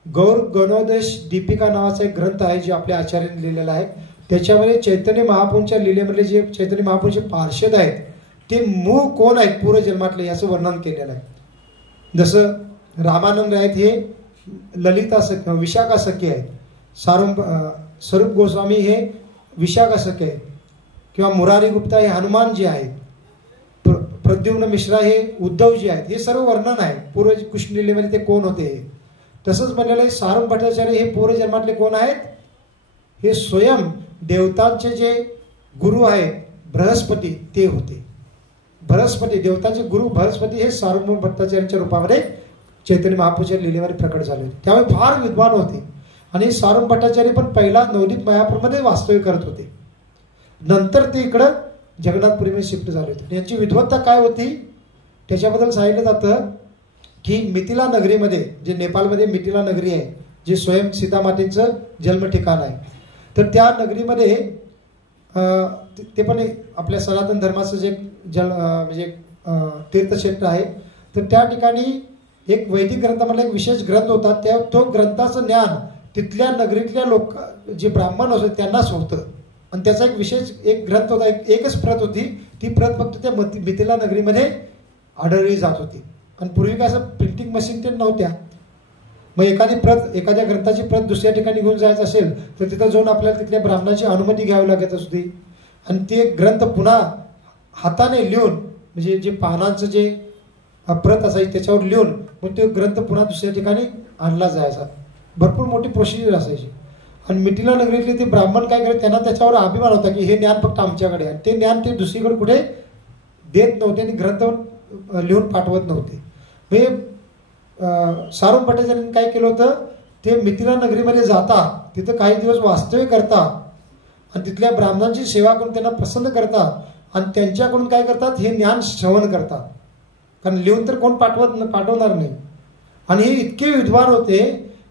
गौर गणोदेश दीपिका नावाचा एक ग्रंथ आहे जे आपल्या आचार्यांनी लिहिलेला आहे. त्याच्यामध्ये चैतन्य महाप्रभूंच्या लीलेमधले जे चैतन्य महाप्रभूंचे पार्षद आहेत ते मूळ कोण आहेत पूर्वजन्मातले याचं वर्णन केलेलं आहे. जसं रामानंद आहेत हे ललिता सखी विशाखा सखी आहेत, स्वरूप गोस्वामी हे विशाखा सखी आहेत, किंवा मुरारी गुप्ता हे हनुमानजी आहेत, प्रद्युम्न मिश्रा हे उद्धवजी आहेत. हे सर्व वर्णन आहे पूर्व कृष्ण लीलेमध्ये ते कोण होते. तसंच म्हणलेलं आहे सारंग भट्टाचार्य हे पूर्वजन्मातले कोण आहेत, हे स्वयं देवतांचे जे गुरु आहेत बृहस्पती ते होते. बृहस्पती देवतांचे गुरु बृहस्पती हे सारंग भट्टाचार्यांच्या रूपामध्ये चैतन्य महाप्रभूच्या लीलेमध्ये प्रकट झाले होते. त्यामुळे फार विद्वान होते. आणि सारंग भट्टाचार्य पण पहिला नवदीप मायापूरमध्ये वास्तव्य करत होते. नंतर ते इकडं जगन्नाथपुरीमध्ये शिफ्ट झाले होते. यांची विद्वत्ता काय होती त्याच्याबद्दल सांगितलं जातं की मिथिला नगरीमध्ये, जे नेपाळमध्ये मिथिला नगरी आहे, जे स्वयं सीतामातेचं जन्म ठिकाण आहे, तर त्या नगरीमध्ये ते पण आपल्या सनातन धर्माचं जे म्हणजे तीर्थक्षेत्र आहे. तर त्या ठिकाणी एक वैदिक ग्रंथामधला एक विशेष ग्रंथ होता. तो ग्रंथाचं ज्ञान तिथल्या नगरीतल्या लोक जे ब्राह्मण होते त्यांनाच होतं. आणि त्याचा एक विशेष एक ग्रंथ होता, एकच प्रत होती. ती प्रत फक्त त्या मिथिला नगरीमध्ये आढळली जात होती. आणि पूर्वी काय असं प्रिंटिंग मशीन ते नव्हत्या. मग एखाद्या ग्रंथाची प्रत दुसऱ्या ठिकाणी घेऊन जायचं असेल तर तिथं जाऊन आपल्याला तिथल्या ब्राह्मणाची अनुमती घ्यावी लागत असते. आणि ते ग्रंथ पुन्हा हाताने लिहून, म्हणजे जे पानांचं जे प्रत असायची त्याच्यावर लिहून मग तो ग्रंथ पुन्हा दुसऱ्या ठिकाणी आणला जायचा. भरपूर मोठी प्रोसिजर असायची. आणि मिथिला नगरीतले ते ब्राह्मण काय करत, त्यांना त्याच्यावर अभिमान होता की हे ज्ञान फक्त आमच्याकडे आहे. ते ज्ञान ते दुसरीकडे कुठे देत नव्हते आणि ग्रंथ लिहून पाठवत नव्हते. म्हणजे सारंग भट्टाचार्यांनी काय केलं होतं, ते मिथिला नगरीमध्ये जातात, तिथं काही दिवस वास्तव्य करतात आणि तिथल्या ब्राह्मणांची सेवा करून त्यांना प्रसन्न करतात आणि त्यांच्याकडून काय करतात, हे ज्ञान श्रवण करतात. कारण लिहून तर कोण पाठवणार नाही. आणि हे इतके विद्वान होते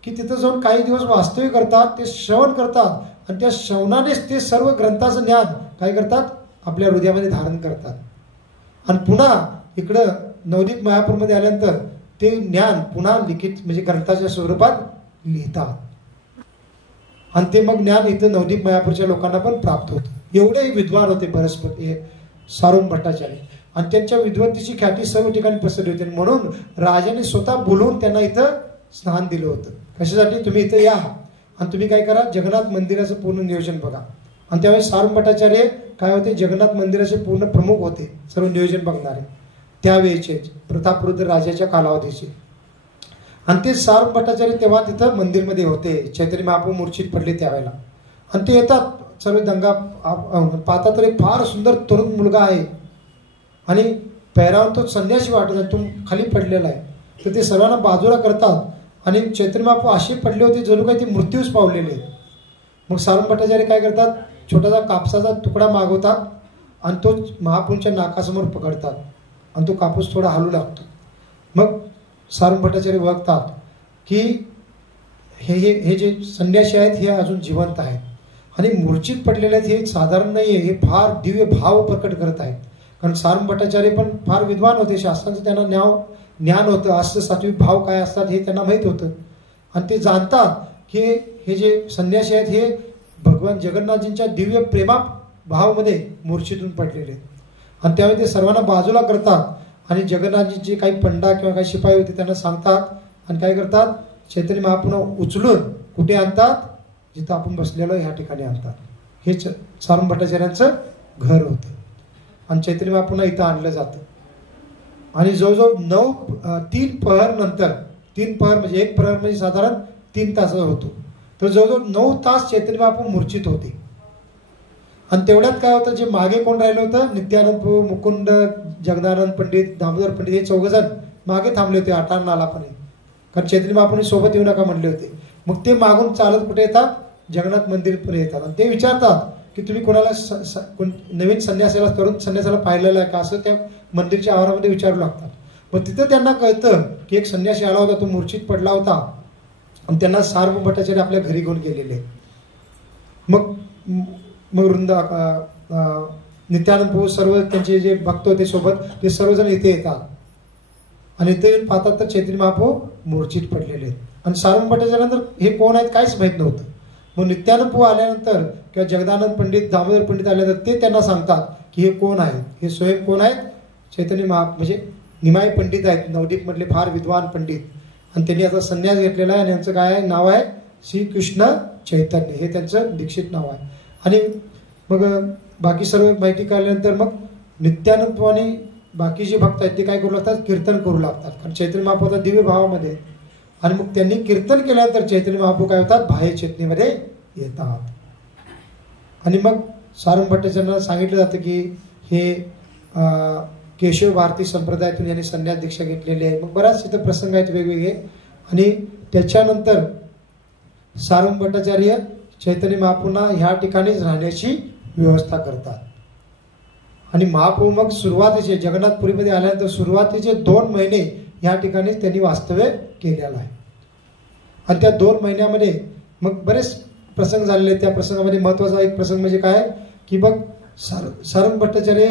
की तिथं जाऊन काही दिवस वास्तव्य करतात, ते श्रवण करतात आणि त्या श्रवणानेच ते सर्व ग्रंथाचं ज्ञान काय करतात, आपल्या हृदयामध्ये धारण करतात. आणि पुन्हा इकडं नवदीप मायापूरमध्ये आल्यानंतर ते ज्ञान पुन्हा लिखित म्हणजे ग्रंथाच्या स्वरूपात लिहितात. आणि ते मग ज्ञान इथं नवदीप मायापूरच्या लोकांना पण प्राप्त होतं. एवढे विद्वान होते बृहस्पती सारंग भट्टाचार्य. आणि त्यांच्या विद्वत्तेची ख्याती सर्व ठिकाणी पसरली होती. म्हणून राजाने स्वतः बोलवून त्यांना इथं स्थान दिलं होतं. कशासाठी, तुम्ही इथं या आणि तुम्ही काय करा, जगन्नाथ मंदिराचं पूर्ण नियोजन बघा. आणि त्यावेळेस सारंग भट्टाचार्य काय होते, जगन्नाथ मंदिराचे पूर्ण प्रमुख होते, सर्व नियोजन बघणारे त्यावेळेचे प्रतापरुद्र राजाच्या कालावधीचे. आणि ते सारंग भट्टाचार्य तेव्हा तिथं मंदिरमध्ये होते. चैतन्य महाप्रभू मूर्छित पडले त्यावेळेला. आणि ते येतात सर्व दंगा पाहता तर एक फार सुंदर तरुण मुलगा आहे आणि पैरावून तो संन्यासी वाटत आहे, तो खाली पडलेला आहे. तर ते सर्वांना बाजूला करतात आणि चैतन्य महाप्रभू असे पडले होते जणू काही ते मृत्यूच पावलेले. मग सारंग भट्टाचार्य काय करतात, छोटासा कापसाचा तुकडा मागवतात आणि तो महाप्रभूंच्या नाकासमोर पकडतात आणि तो कापूस थोडा हलू लागतो. मग सारंग भट्टाचार्य बघतात की हे जे संन्यासी आहेत हे अजून जिवंत आहेत आणि मूर्छित पडलेले आहेत, हे साधारण नाही आहे, हे फार दिव्य भाव प्रकट करत आहेत. कारण सारंग भट्टाचार्य पण फार विद्वान होते, शास्त्रांचं त्यांना ज्ञान होतं, अष्ट सात्विक भाव काय असतात हे त्यांना माहीत होतं. आणि ते जाणतात की हे जे संन्यासी आहेत हे भगवान जगन्नाथजींच्या दिव्य प्रेमा भावामध्ये मूर्छितून पडलेले आहेत. आणि त्यावेळी ते सर्वांना बाजूला करतात आणि जगन्नाथजीचे काही पंडा किंवा काही शिपाई होते त्यांना सांगतात आणि काय करतात, चैतन्य महाप्रभूंना उचलून कुठे आणतात, जिथं आपण बसलेलो ह्या ठिकाणी आणतात. हेच सारंग भट्टाचार्यांचं घर होतं. आणि चैतन्य महाप्रभूंना इथं आणलं जातं. आणि जवळजवळ 3 प्रहर नंतर, 3 प्रहर म्हणजे एक प्रहर म्हणजे साधारण 3 तासाचा होतो, तर जवळजवळ 9 तास चैतन्य महाप्रभू मूर्छित होते. आणि तेवढ्यात काय होतं, जे मागे कोण राहिलं होतं, नित्यानंद प्रभू, मुकुंद, जगदानंद पंडित, दामोदर पंडित हे 4 जण मागे थांबले होते आटारनालापणे. कारण चैतन्य महाप्रभूंनी सोबत येऊ नका म्हणले होते. मग ते मागून चालत कुठे येतात, जगन्नाथ मंदिरपर्यंत येतात. आणि ते विचारतात की तुम्ही कोणाला नवीन संन्यासाला, तरुण संन्यासाला पाहिलेलं आहे का, असं त्या मंदिरच्या आवारामध्ये विचारू लागतात. मग तिथं त्यांना कळतं की एक संन्यासी आला होता, तो मूर्छित पडला होता आणि त्यांना सारंग भट्टाचार्य आपल्या घरी घेऊन गेलेले. मग नित्यानंद प्रभू, सर्व त्यांचे जे भक्त होते सोबत, ते सर्वजण इथे येतात आणि इथे येऊन पाहतात तर चैतन्य महाप्रभू मूर्छित पडलेले आहेत. आणि सारंग भट्टाचार्यानंतर हे कोण आहेत काहीच माहीत नव्हतं. मग नित्यानंद प्रभू आल्यानंतर किंवा जगदानंद पंडित, दामोदर पंडित आल्यानंतर ते त्यांना सांगतात की हे कोण आहेत, हे स्वयं कोण आहेत, चैतन्य म्हणजे निमाई पंडित आहेत, नवदीप मधले फार विद्वान पंडित, आणि त्यांनी आता संन्यास घेतलेला आहे आणि यांचं काय आहे, नाव आहे श्रीकृष्ण चैतन्य, हे त्यांचं दीक्षित नाव आहे. आणि मग बाकी सर्व माहिती कळल्यानंतर मग नित्यानंद प्रभू आणि बाकी जे भक्त आहेत ते काय करू लागतात, कीर्तन करू लागतात. कारण चैतन्य महाप्रभू आता दिव्य भावामध्ये, आणि मग त्यांनी कीर्तन केल्यानंतर चैतन्य महाप्रभू काय होतात, बाह्य चेतनेमध्ये येतात. आणि मग सारंग भट्टाचार्यांना सांगितलं जातं की हे केशव भारती संप्रदायातून यांनी संन्यास दीक्षा घेतलेली आहे. मग बऱ्याच इथं प्रसंग आहेत वेगवेगळे. आणि त्याच्यानंतर सारंग भट्टाचार्य चैतन्य महाप्रभूंना ह्या ठिकाणीच राहण्याची व्यवस्था करतात. आणि महाप्रभू मग सुरुवातीचे जगन्नाथपुरीमध्ये आल्यानंतर सुरुवातीचे 2 महिने ह्या ठिकाणीच त्यांनी वास्तव्य केलेलं आहे. आणि त्या 2 महिन्यामध्ये मग बरेच प्रसंग झालेले. त्या प्रसंगामध्ये महत्त्वाचा एक प्रसंग म्हणजे काय की मग सारंग भट्टाचार्य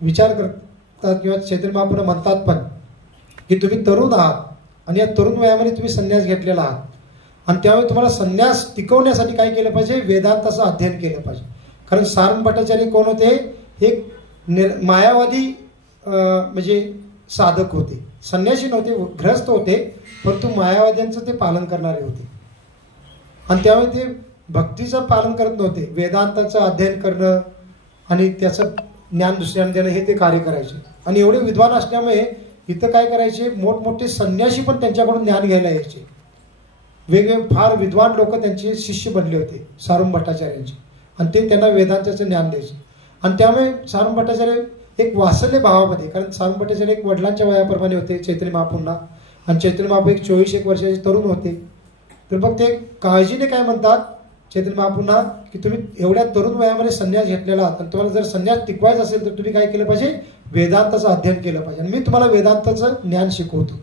विचार करतात किंवा चैतन्य महाप्रभू म्हणतात पण की तुम्ही तरुण आहात आणि या तरुण वयामध्ये तुम्ही संन्यास घेतलेला आहात, आणि त्यामुळे तुम्हाला संन्यास टिकवण्यासाठी काय केलं पाहिजे, वेदांताचं अध्ययन केलं पाहिजे. कारण सारंग भट्टाचार्य कोण होते, हे मायावादी म्हणजे साधक होते, संन्यासी नव्हते, गृहस्थ होते, परंतु मायावाद्यांचं ते पालन करणारे होते. आणि त्यामुळे ते भक्तीचं पालन करत नव्हते, वेदांताचं अध्ययन करणं आणि त्याचं ज्ञान दुसऱ्यांना देणं हे ते कार्य करायचे. आणि एवढे विद्वान असल्यामुळे इथं काय करायचे, मोठमोठे संन्यासी पण त्यांच्याकडून ज्ञान घ्यायला यायचे. वेगवेगळे फार विद्वान लोक त्यांचे शिष्य बनले होते सारंग भट्टाचार्यांचे, आणि ते त्यांना वेदांताचं ज्ञान द्यायचे. आणि त्यामुळे सारंग भट्टाचार्य एक वासल्य भावामध्ये, कारण सारंग भट्टाचार्य एक वडिलांच्या वयाप्रमाणे होते चैतन्य महाप्रभूंना, आणि चैतन्य महाप्रभू एक 24-1 वर्षाचे तरुण होते. तर मग ते काळजीने काय म्हणतात चैतन्य महाप्रभूंना की तुम्ही एवढ्या तरुण वयामध्ये संन्यास घेतलेला आहात, आणि तुम्हाला जर संन्यास टिकवायचा असेल तर तुम्ही काय केलं पाहिजे, वेदांताचं अध्ययन केलं पाहिजे, आणि मी तुम्हाला वेदांताचं ज्ञान शिकवतो.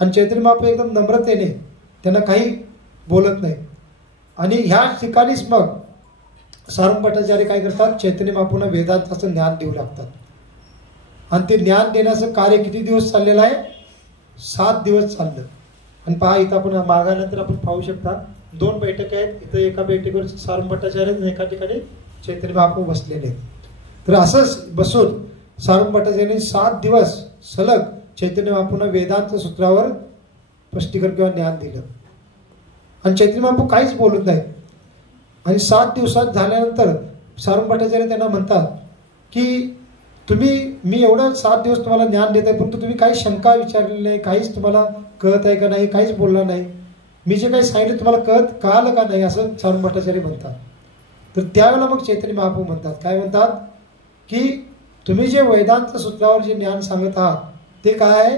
आणि चैतन्य महाप्रभू एकदम नम्रतेने, त्यांना काही बोलत नाही. आणि ह्या ठिकाणीच मग सारंग भट्टाचार्य काय करतात, चैतन्य महाप्रभूंना वेदांताचं ज्ञान देऊ लागतात. आणि ते ज्ञान देण्याचं कार्य किती दिवस चाललेलं आहे, 7 दिवस चाललं. आणि पहा इथं आपण मागानंतर आपण पाहू शकता 2 बैठक आहेत. इथं एका बैठकीवर सारंग भट्टाचार्य आणि एका ठिकाणी चैतन्य महाप्रभू बसलेले आहेत. तर असंच बसून सारंग भट्टाचार्यांनी 7 दिवस सलग चैतन्य महाप्रभूंना वेदांत सूत्रावर स्पष्टीकरण किंवा ज्ञान दिलं. आणि चैतन्य महाप्रभू काहीच बोलत नाही. आणि 7 दिवसात झाल्यानंतर सारंग भट्टाचार्य त्यांना म्हणतात की मी एवढं 7 दिवस तुम्हाला ज्ञान देत आहे, परंतु तुम्ही काही शंका विचारलेली नाही, काहीच तुम्हाला कळत आहे का नाही, काहीच बोलला नाही, मी जे काही सांगितलं तुम्हाला कळालं का नाही, असं सारंग भट्टाचार्य म्हणतात. तर त्यावेळेला मग चैतन्य महाप्रभू म्हणतात, काय म्हणतात की तुम्ही जे वेदांत सूत्रावर जे ज्ञान सांगत आहात ते काय आहे,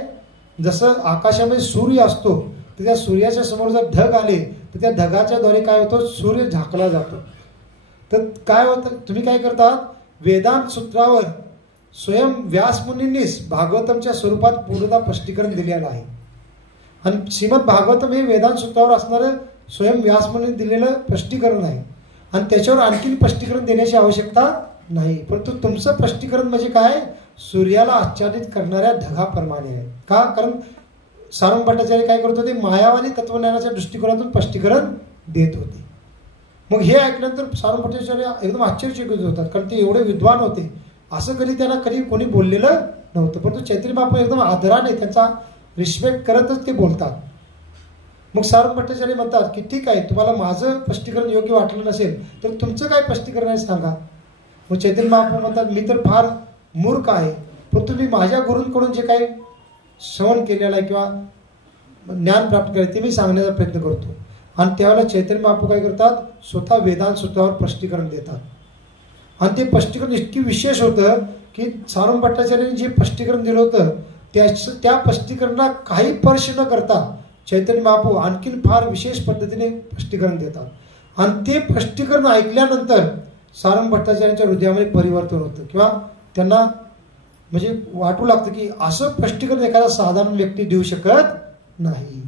जसं आकाशामध्ये सूर्य असतो तर त्या सूर्याच्या समोर जर ढग आले तर त्या ढगाच्याद्वारे काय होतं, सूर्य झाकला जातो. तर काय होतं, तुम्ही काय करतात, वेदांत सूत्रावर स्वयं व्यासमुनींनीच भागवतमच्या स्वरूपात पूर्णतः स्पष्टीकरण दिलेलं आहे. आणि श्रीमद भागवतम हे वेदांत सूत्रावर असणारं स्वयं व्यासमुनींनी दिलेलं स्पष्टीकरण आहे. आणि त्याच्यावर आणखीन स्पष्टीकरण देण्याची आवश्यकता नाही, परंतु तुमचं स्पष्टीकरण म्हणजे काय, सूर्याला आच्छादित करणाऱ्या ढगाप्रमाणे आहे. का, कारण सारंग भट्टाचार्य काय करत होते, मायावादी तत्वज्ञानाच्या दृष्टिकोनातून स्पष्टीकरण देत होते. मग हे ऐकल्यानंतर सारंग भट्टाचार्य एकदम आश्चर्यचकित होतात, कारण ते एवढे विद्वान होते, असं त्यांना कधी कोणी बोललेलं नव्हतं. परंतु चैतन्य महाप्रभू एकदम आदराने त्यांचा रिस्पेक्ट करतच ते बोलतात. मग सारंग भट्टाचार्य म्हणतात की ठीक आहे, तुम्हाला माझं स्पष्टीकरण योग्य वाटलं नसेल तर तुमचं काय स्पष्टीकरण आहे सांगा. मग चैतन्य महाप्रभू म्हणतात, मी तर फार मूर्ख आहे, परंतु मी माझ्या गुरूंकडून जे काही श्रवण केलेलं आहे किंवा ज्ञान प्राप्त केलं ते मी सांगण्याचा प्रयत्न करतो. आणि त्यावेळेला चैतन्य महाप्रभू काय करतात, स्वतः वेदांत सूत्रावर स्पष्टीकरण देतात. आणि ते स्पष्टीकरण इतकी विशेष होतं की सारंग भट्टाचार्यांनी जे स्पष्टीकरण दिलं होतं त्या स्पष्टीकरणाला काही स्पर्श न करता चैतन्य महाप्रभू आणखीन फार विशेष पद्धतीने स्पष्टीकरण देतात. आणि ते स्पष्टीकरण ऐकल्यानंतर सारंग भट्टाचार्यांच्या हृदयामध्ये परिवर्तन होतं, किंवा त्यांना म्हणजे वाटू लागतं की असं स्पष्टीकरण एखादा साधारण व्यक्ती देऊ शकत नाही.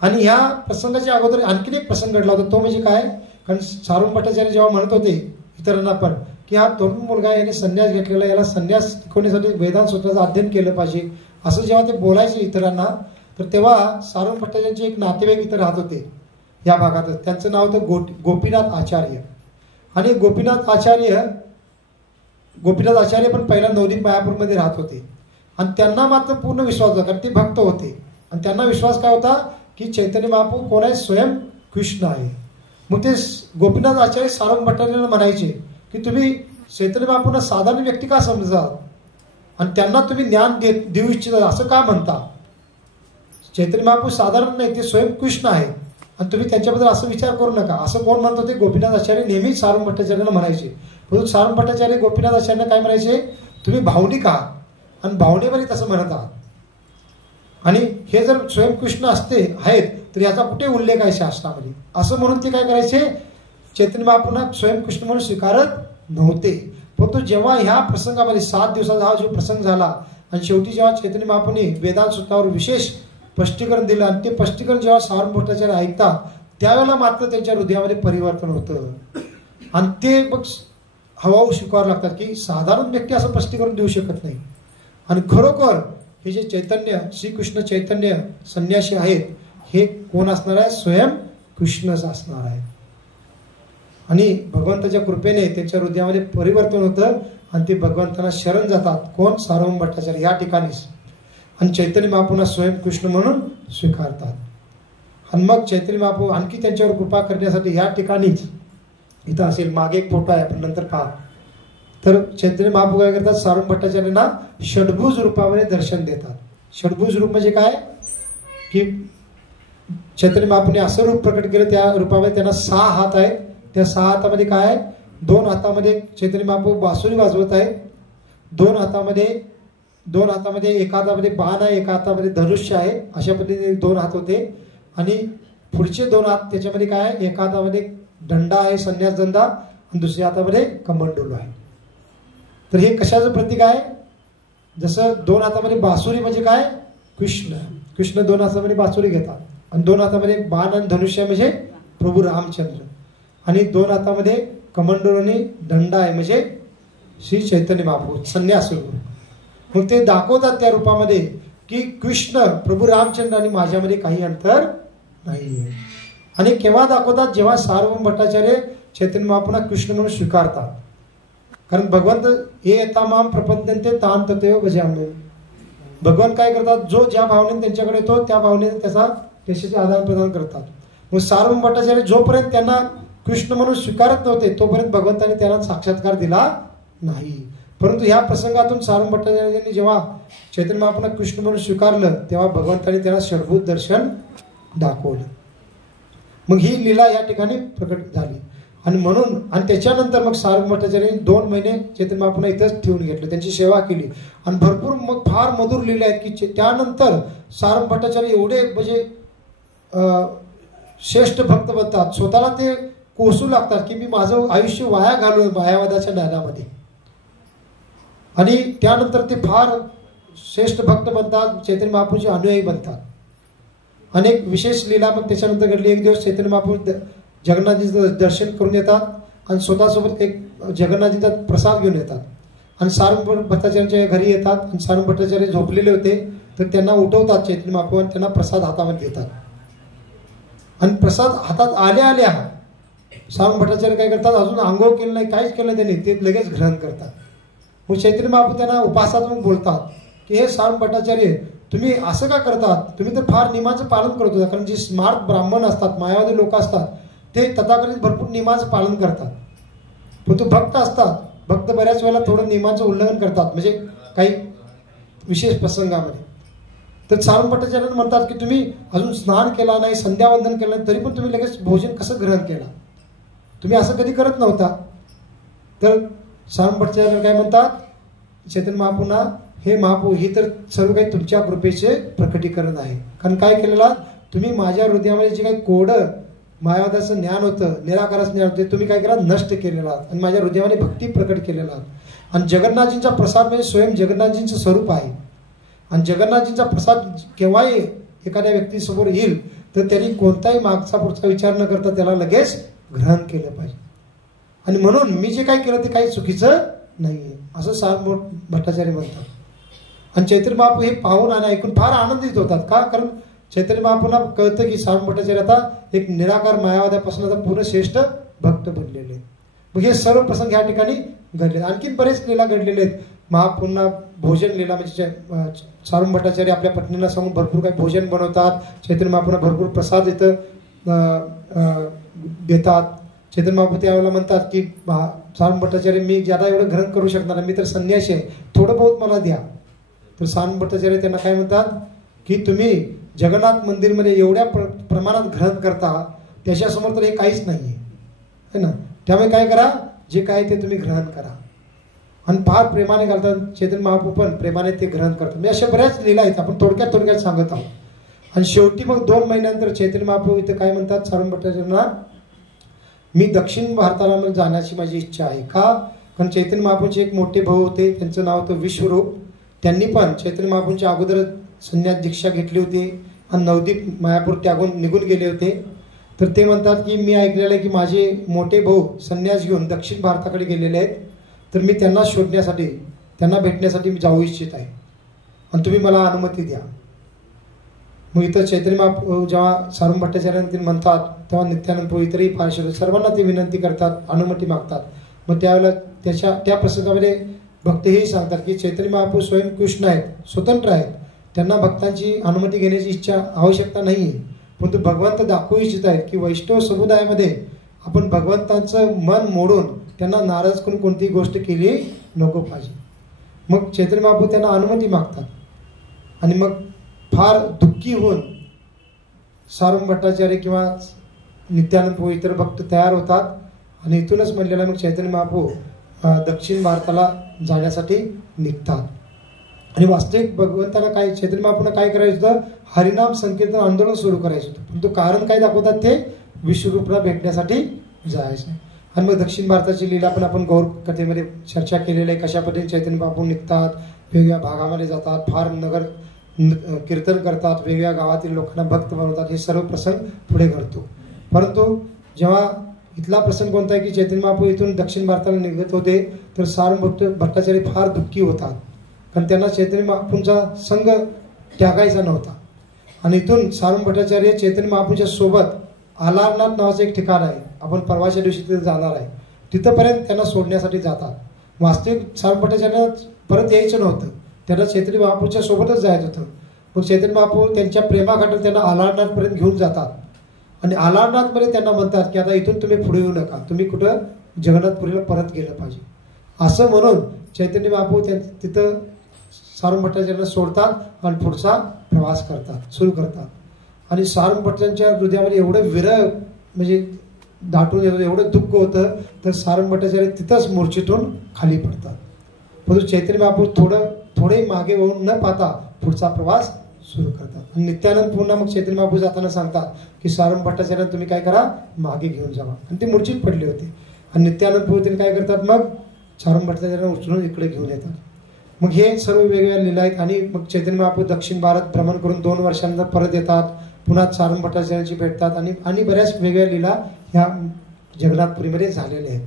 आणि ह्या प्रसंगाच्या अगोदर आणखीन एक प्रसंग घडला होता, तो म्हणजे काय, कारण सारंग भट्टाचार्य जेव्हा म्हणत होते इतरांना पण की हा तरुण मुलगा याने संन्यास घेतलेला, याला संन्यास शिकवण्यासाठी वेदांत सूत्राचं अध्ययन केलं पाहिजे, असं जेव्हा ते बोलायचे इतरांना, तर तेव्हा सारंग भट्टाचार्यांचे एक नातेवाईक इथं राहत होते या भागातच. त्यांचं नाव होतं गोपीनाथ आचार्य. आणि गोपीनाथ आचार्य पण पहिला नवदीप मायापूरमध्ये राहत होते. आणि त्यांना मात्र पूर्ण विश्वास होता, कारण ते भक्त होते. आणि त्यांना विश्वास काय होता की चैतन्य महाप्रभू कोण आहे, स्वयं कृष्ण आहे. मग ते गोपीनाथ आचार्य सारंग भट्टाचार्यांना म्हणायचे की तुम्ही चैतन्य महाप्रभूंना साधारण व्यक्ती का समजतात आणि त्यांना तुम्ही ज्ञान देऊ इच्छिता असं का म्हणता. चैतन्य महाप्रभू साधारण नाही, ते स्वयं कृष्ण आहे आणि तुम्ही त्यांच्याबद्दल असं विचार करू नका, असं कोण म्हणत होते. गोपीनाथ आचार्य नेहमीच सारंग भट्टाचार्यांना म्हणायचे. परंतु सारंग भट्टाचार्य गोपीनाथ आचार्यांना काय म्हणायचे, तुम्ही भावनिक आहात आणि भावनेमध्ये तसं म्हणत आहात. आणि हे जर स्वयंकृष्ण आहेत तर याचा कुठे उल्लेख आहे शास्त्रामध्ये, असं म्हणून ते काय करायचे, चैतन्य महाप्रभूंना स्वयंकृष्ण म्हणून स्वीकारत नव्हते. परंतु जेव्हा ह्या प्रसंगामध्ये 7 दिवसाचा हा जो प्रसंग झाला आणि शेवटी जेव्हा चैतन्य महाप्रभूंनी वेदांत सूत्रावर विशेष स्पष्टीकरण दिलं आणि ते स्पष्टीकरण जेव्हा सारंग भट्टाचार्य ऐकतात त्यावेळेला मात्र त्यांच्या हृदयामध्ये परिवर्तन होतं. आणि ते मग हवाऊ स्वीकारावं लागतात की साधारण व्यक्ती असं स्पष्टीकरण देऊ शकत नाही. आणि खरोखर हे जे चैतन्य श्रीकृष्ण चैतन्य संन्यासी आहेत हे कोण असणार आहे, स्वयं कृष्णच असणार आहे. आणि भगवंताच्या कृपेने त्यांच्या हृदयामध्ये परिवर्तन होतं आणि ते भगवंतांना शरण जातात. कोण, सारंग भट्टाचार्य या ठिकाणीच. आणि चैतन्य महाप्रभूंना स्वयं कृष्ण म्हणून स्वीकारतात. आणि मग चैतन्य महाप्रभू आणखी त्यांच्यावर कृपा करण्यासाठी या ठिकाणीच इथं असेल, मागे एक फोटो आहे आपण नंतर पहा. तर चैतन्य महाप्रभू काय करतात, सारंग भट्टाचार्यांना षडभुज रूपामध्ये दर्शन देतात. षडभुज रूप म्हणजे काय की चैतन्य महाप्रभूने असं रूप प्रकट केलं, त्या रूपामध्ये त्यांना 6 हात आहेत. त्या 6 हातामध्ये काय आहे, 2 हातामध्ये चैतन्य महाप्रभू बासुरी वाजवत आहेत. 2 हातामध्ये एका हातामध्ये बाण आहे, एका हातामध्ये धनुष्य आहे. अशा पद्धतीने 2 हात होते. आणि पुढचे 2 हात त्याच्यामध्ये काय आहे, एका हातामध्ये दंडा आहे, संन्यास दंडा, आणि दुसऱ्या हातामध्ये कमंडलू आहे. तर हे कशाचं प्रतीक आहे, जसं 2 हातामध्ये बासुरी म्हणजे काय, कृष्ण 2 हातामध्ये बासुरी घेतात आणि 2 हातामध्ये बाण आणि धनुष्य म्हणजे प्रभू रामचंद्र, आणि 2 हातामध्ये कमंडलू आणि दंडा आहे म्हणजे श्री चैतन्य महाप्रभू संन्यास रूप. मग ते दाखवतात त्या रूपामध्ये की कृष्ण प्रभू रामचंद्र आणि माझ्यामध्ये काही अंतर नाही. आणि केव्हा दाखवतात, जेव्हा सार्वभौम भट्टाचार्य चैतन्य महाप्रभूंना कृष्ण म्हणून स्वीकारतात. कारण भगवंत हे तमाम प्रपंचते तान तथैव भजाम्यहम्. भगवान काय करतात, जो ज्या भावनेने त्यांच्याकडे येतो त्या भावनेने त्याच्याचे आदान प्रदान करतात. मग सार्वभौम भट्टाचार्य जोपर्यंत त्यांना कृष्ण म्हणून स्वीकारत नव्हते तोपर्यंत भगवंताने त्यांना साक्षात्कार दिला नाही. परंतु ह्या प्रसंगातून सार्वभौम भट्टाचार्यांनी जेव्हा चैतन्य महाप्रभूंना कृष्ण म्हणून स्वीकारलं तेव्हा भगवंताने त्यांना षडभुज दर्शन दाखवलं. मग ही लीला या ठिकाणी प्रकट झाली. आणि म्हणून आणि त्याच्यानंतर मग सार्वभौम भट्टाचार्यांनी 2 महिने चैतन्य महाप्रभूंना इथंच ठेवून घेतलं, त्यांची सेवा केली. आणि भरपूर मग फार मधुर लीला आहेत की त्यानंतर सार्वभौम भट्टाचार्य एवढे म्हणजे श्रेष्ठ भक्त बनतात, स्वतःला ते कोसू लागतात की मी माझं आयुष्य वाया घालू मायावादाच्या ज्ञानामध्ये. आणि त्यानंतर ते फार श्रेष्ठ भक्त बनतात, चैतन्य महाप्रभूचे अनुयायी बनतात. अनेक विशेष लीला मग त्याच्यानंतर घडली. एक दिवस चैतन्य महाप्रभू जगन्नाथजीचं दर्शन करून येतात आणि स्वतःसोबत एक जगन्नाथजीचा प्रसाद घेऊन येतात. आणि सार्वभौम भट्टाचार्यांच्या घरी येतात आणि सार्वभौम भट्टाचार्य झोपलेले होते तर त्यांना उठवतात चैतन्य महाप्रभू आणि त्यांना प्रसाद हातामध्ये देतात. आणि प्रसाद हातात आल्या सार्वभौम भट्टाचार्य काय करतात, अजून आंघोळ केलं नाही, काहीच केलं त्यांनी, ते लगेच ग्रहण करतात. मग चैतन्य महाप्रभू त्यांना उपासात्मक बोलतात की हे सार्वभौम भट्टाचार्य तुम्ही असं का करतात, तुम्ही तर फार नियमाचं पालन करत होता. कारण जे स्मार्ट ब्राह्मण असतात, मायावादी लोक असतात ते तथाकथित भरपूर नियमाचं पालन करतात. परंतु भक्त असतात, भक्त बऱ्याच वेळेला थोडं नियमाचं उल्लंघन करतात म्हणजे काही विशेष प्रसंगामध्ये. तर सार्वभौम भट्टाचार्य म्हणतात की तुम्ही अजून स्नान केला नाही, संध्यावंदन केलं नाही, तरी पण तुम्ही लगेच भोजन कसं ग्रहण केलं, तुम्ही असं कधी करत नव्हता. तर सार्वभौम भट्टाचार्य काय म्हणतात चैतन्य महाप्रभूंना, हे महाप्रभू ही तर सर्व काही तुमच्या कृपेचे प्रकटीकरण आहे. कारण काय केलेलं, तुम्ही माझ्या हृदयामध्ये जे काही कोडं मायावादाचं ज्ञान होतं, निराकाराचं ज्ञान होतं, तुम्ही काय केला, नष्ट केलेलं आहात आणि माझ्या हृदयामध्ये भक्ती प्रकट केलेला आहात. आणि जगन्नाथजींचा प्रसाद म्हणजे स्वयं जगन्नाथजींचं स्वरूप आहे. आणि जगन्नाथजींचा प्रसाद केव्हाही एखाद्या व्यक्तीसमोर येईल तर त्यांनी कोणताही मागचा पुढचा विचार न करता त्याला लगेच ग्रहण केलं पाहिजे. आणि म्हणून मी जे काही केलं ते काही चुकीचं नाहीये असं सार्वभौम भट्टाचार्य म्हणतात. आणि चैतन्य महाप्रभू हे पाहून आणि ऐकून फार आनंदित होतात. का? कारण चैतन्य महाप्रभूंना कळतं की सारंग भट्टाचार्य आता एक निराकार मायावाद्यापासून आता पूर्ण श्रेष्ठ भक्त बनलेले. मग हे सर्व प्रसंग ह्या ठिकाणी घडले. आणखीन बरेच लीला घडलेले आहेत. महाप्रभूंना भोजन लीला म्हणजे सारंग भट्टाचार्य आपल्या पत्नीला सांगून भरपूर काही भोजन बनवतात. चैतन्य महाप्रभूंना भरपूर प्रसाद इथं देतात. चैतन्य महाप्रभू त्यावेळेला म्हणतात की सारंग भट्टाचार्य मी ज्यादा एवढं ग्रहण करू शकणार नाही, मी तर संन्यासी आहे, थोडं बहुत मला द्या. तर सारंग भट्टाचार्य त्यांना काय म्हणतात की तुम्ही जगन्नाथ मंदिरमध्ये एवढ्या प्रमाणात ग्रहण करता, त्याच्यासमोर तर हे काहीच नाही आहे ना. त्यामुळे काय करा, जे काय ते तुम्ही ग्रहण करा. आणि फार प्रेमाने घालतात. चैतन्य महाप्रभू पण प्रेमाने ते ग्रहण करतात. म्हणजे अशा बऱ्याच लीला आहेत, आपण थोडक्यात सांगत आहोत. आणि शेवटी मग 2 महिन्यानंतर चैतन्य महाप्रभू इथे काय म्हणतात सारंग भट्टाचार्यांना, मी दक्षिण भारताला जाण्याची माझी इच्छा आहे. का? कारण चैतन्य महाप्रभूंचे एक मोठे भाऊ होते, त्यांचं नाव होतं विश्वरूप. त्यांनी पण चैतन्य महाप्रभूंच्या अगोदर संन्यास दीक्षा घेतली होती आणि नवदीप मायापूर त्यागून निघून गेले होते. तर ते म्हणतात की मी ऐकलेलं आहे की माझे मोठे भाऊ संन्यास घेऊन दक्षिण भारताकडे गेलेले आहेत, तर मी त्यांना शोधण्यासाठी, त्यांना भेटण्यासाठी मी जाऊ इच्छित आहे आणि तुम्ही मला अनुमती द्या. मग इथं चैतन्य महाप्रभू जेव्हा सारंग भट्टाचार्यांना म्हणतात, तेव्हा नित्यानंद प्रभू इतरही पार्षद सर्वांना ते विनंती करतात, अनुमती मागतात. मग त्यावेळेला त्या प्रसंगामध्ये भक्त हेही सांगतात की चैतन्य महाप्रभू स्वयं कृष्ण आहेत, स्वतंत्र आहेत, त्यांना भक्तांची अनुमती घेण्याची इच्छा आवश्यकता नाही आहे. परंतु भगवंत दाखवू इच्छित आहेत की वैष्णव समुदायामध्ये आपण भगवंतांचं मन मोडून त्यांना नाराज करून कोणतीही गोष्ट केली नको पाहिजे. मग चैतन्य महाप्रभू त्यांना अनुमती मागतात आणि मग फार दुःखी होऊन सारंग भट्टाचार्य किंवा नित्यानंद प्रभू इतर भक्त तयार होतात. आणि इथूनच म्हणलेलं मग चैतन्य महाप्रभू दक्षिण भारताला जाण्यासाठी निघतात. आणि वास्तविक भगवंताला काय, चैतन्य महाप्रभूंना काय करायचं होतं, हरिनाम संकीर्तन आंदोलन सुरू करायचं होतं. परंतु कारण काय दाखवतात, ते विश्वरूपला भेटण्यासाठी जायचं. आणि मग दक्षिण भारताची लीला पण आपण गौर कथेमध्ये चर्चा केलेली आहे. कशा पद्धतीने चैतन्य महाप्रभू निघतात, वेगवेगळ्या भागामध्ये जातात, फार नगर कीर्तन करतात, वेगवेगळ्या गावातील लोकांना भक्त बनवतात. हे सर्व प्रसंग पुढे घडतो. परंतु जेव्हा इथला प्रसंग कोणता आहे की चैतन्य महाप्रभू इथून दक्षिण भारताला निघत होते, तर सारंग भट्टाचार्य फार दुःखी होतात. कारण त्यांना चैतन्य महाप्रभूंचा संघ त्यागायचा नव्हता. आणि इथून सारंग भट्टाचार्य चैतन्य महाप्रभूंच्या सोबत आलारनाथ नावाचं एक ठिकाण आहे, आपण परवाच्या दिवशी तिथे जाणार आहे, तिथंपर्यंत त्यांना सोडण्यासाठी जातात. वास्तविक सारंग भट्टाचार्य परत यायचं नव्हतं, त्यांना चैतन्य महाप्रभूच्या सोबतच जायचं होतं. मग चैतन्य महाप्रभू त्यांच्या प्रेमाखातर त्यांना आलारनाथपर्यंत घेऊन जातात. आणि आलारनाथमध्ये त्यांना म्हणतात की आता इथून तुम्ही पुढे येऊ नका, तुम्ही कुठं जगन्नाथपुरीला परत गेलं पाहिजे. असं म्हणून चैतन्य महाप्रभू तिथं सारंग भट्टाचार्यांना सोडतात आणि पुढचा प्रवास सुरू करतात. आणि सारंग भट्टांच्या हृदयामध्ये एवढं विरह म्हणजे दाटून येतं, एवढं दुःख होतं, तर सारंग भट्टाचार्य तिथंच मूर्छेतून खाली पडतात. परंतु चैतन्य महाप्रभू थोडे मागे वळून न पाहता पुढचा प्रवास सुरू करतात. आणि नित्यानंद पुन्हा मग चैतन्य महाप्रभू जाताना सांगतात की सारंग भट्टाचार्यांना तुम्ही काय करा, मागे घेऊन जावा. आणि ते मूर्छित पडले होते. आणि नित्यानंद प्रभू त्यांनी काय करतात, मग सारंग भट्टाचार्यांना उचलून इकडे घेऊन येतात. मग हे सर्व वेगवेगळ्या लीला आहेत. आणि मग चैतन्य महाप्रभू दक्षिण भारत भ्रमण करून 2 वर्षांनंतर परत येतात, पुन्हा सारंग भट्टाचार्यांची भेटतात. आणि बऱ्याच वेगवेगळ्या लीला ह्या जगन्नाथपुरीमध्ये झालेल्या आहेत.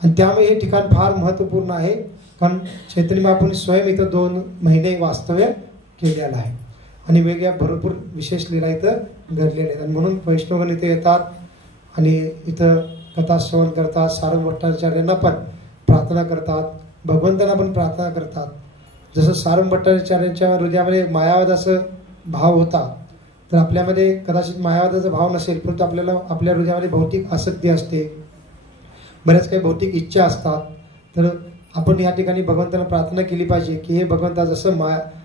आणि त्यामुळे हे ठिकाण फार महत्त्वपूर्ण आहे. कारण चैतन्य महाप्रभूंनी स्वयं इथं 2 महिने वास्तव्य केलेलं आहे. आणि वेगळ्या भरपूर विशेष लीला इथं घडलेल्या आहेत. आणि म्हणून वैष्णवगण इथे येतात आणि इथं कथा श्रवण करतात, सारंग भट्टाचार्यांना पण प्रार्थना करतात, भगवंतांना पण प्रार्थना करतात. जसं सारंग भट्टाचार्यांच्या हृदयामध्ये मायावादाचा भाव होता, तर आपल्यामध्ये कदाचित मायावादाचा भाव नसेल, परंतु आपल्या हृदयामध्ये भौतिक आसक्ती असते, बऱ्याच काही भौतिक इच्छा असतात. तर आपण या ठिकाणी भगवंतांना प्रार्थना केली पाहिजे की हे भगवंता, जसं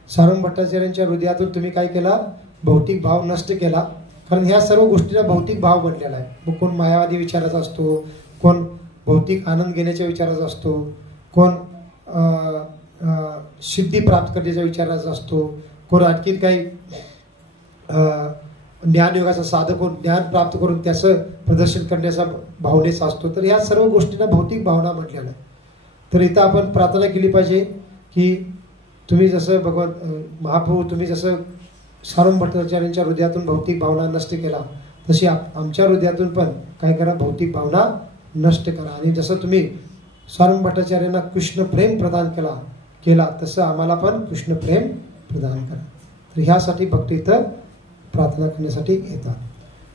सारंग भट्टाचार्यांच्या हृदयातून तुम्ही काय केला, भौतिक भाव नष्ट केला. कारण ह्या सर्व गोष्टीला भौतिक भाव बनलेला आहे. मग कोण मायावादी विचाराचा असतो, कोण भौतिक आनंद घेण्याच्या विचाराचा असतो, कोण सिद्धी प्राप्त करण्याच्या विचाराचा असतो, कोण आणखी काही ज्ञानयोगाचा साधक होऊन ज्ञान प्राप्त करून त्याचं प्रदर्शन करण्याचा भावनेचा असतो. तर या सर्व गोष्टींना भौतिक भावना म्हटलेलं आहे. तर इथं आपण प्रार्थना केली पाहिजे की तुम्ही जसं महाप्रभू तुम्ही जसं सारंग भट्टाचार्यांच्या हृदयातून भौतिक भावना नष्ट केला, तशी आमच्या हृदयातून पण काय करा, भौतिक भावना नष्ट करा. आणि जसं तुम्ही सारंग भट्टाचार्यांना कृष्ण प्रेम प्रदान केला, केला तसं आम्हाला पण कृष्ण प्रेम प्रदान करा. तर ह्यासाठी भक्त इथं प्रार्थना करण्यासाठी येतात.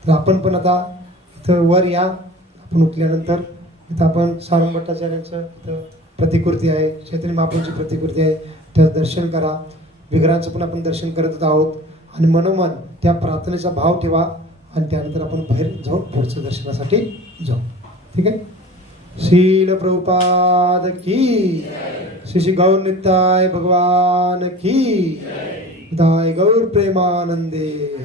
तर आपण पण आता इथं वर या. आपण उठल्यानंतर इथं आपण सारंग भट्टाचार्यांचं इथं प्रतिकृती आहे, चैतन्य महाप्रभूंची प्रतिकृती आहे, त्याचं दर्शन करा. विग्रहांचं पण आपण दर्शन करत आहोत आणि मनोमन त्या प्रार्थनेचा भाव ठेवा आणि त्यानंतर आपण बाहेर जाऊन पुढच्या दर्शनासाठी जाऊ. ठीक आहे. श्रील प्रभुपाद की, श्री श्री गौर नित्याय भगवान की, दाय गौर प्रेमानंदे.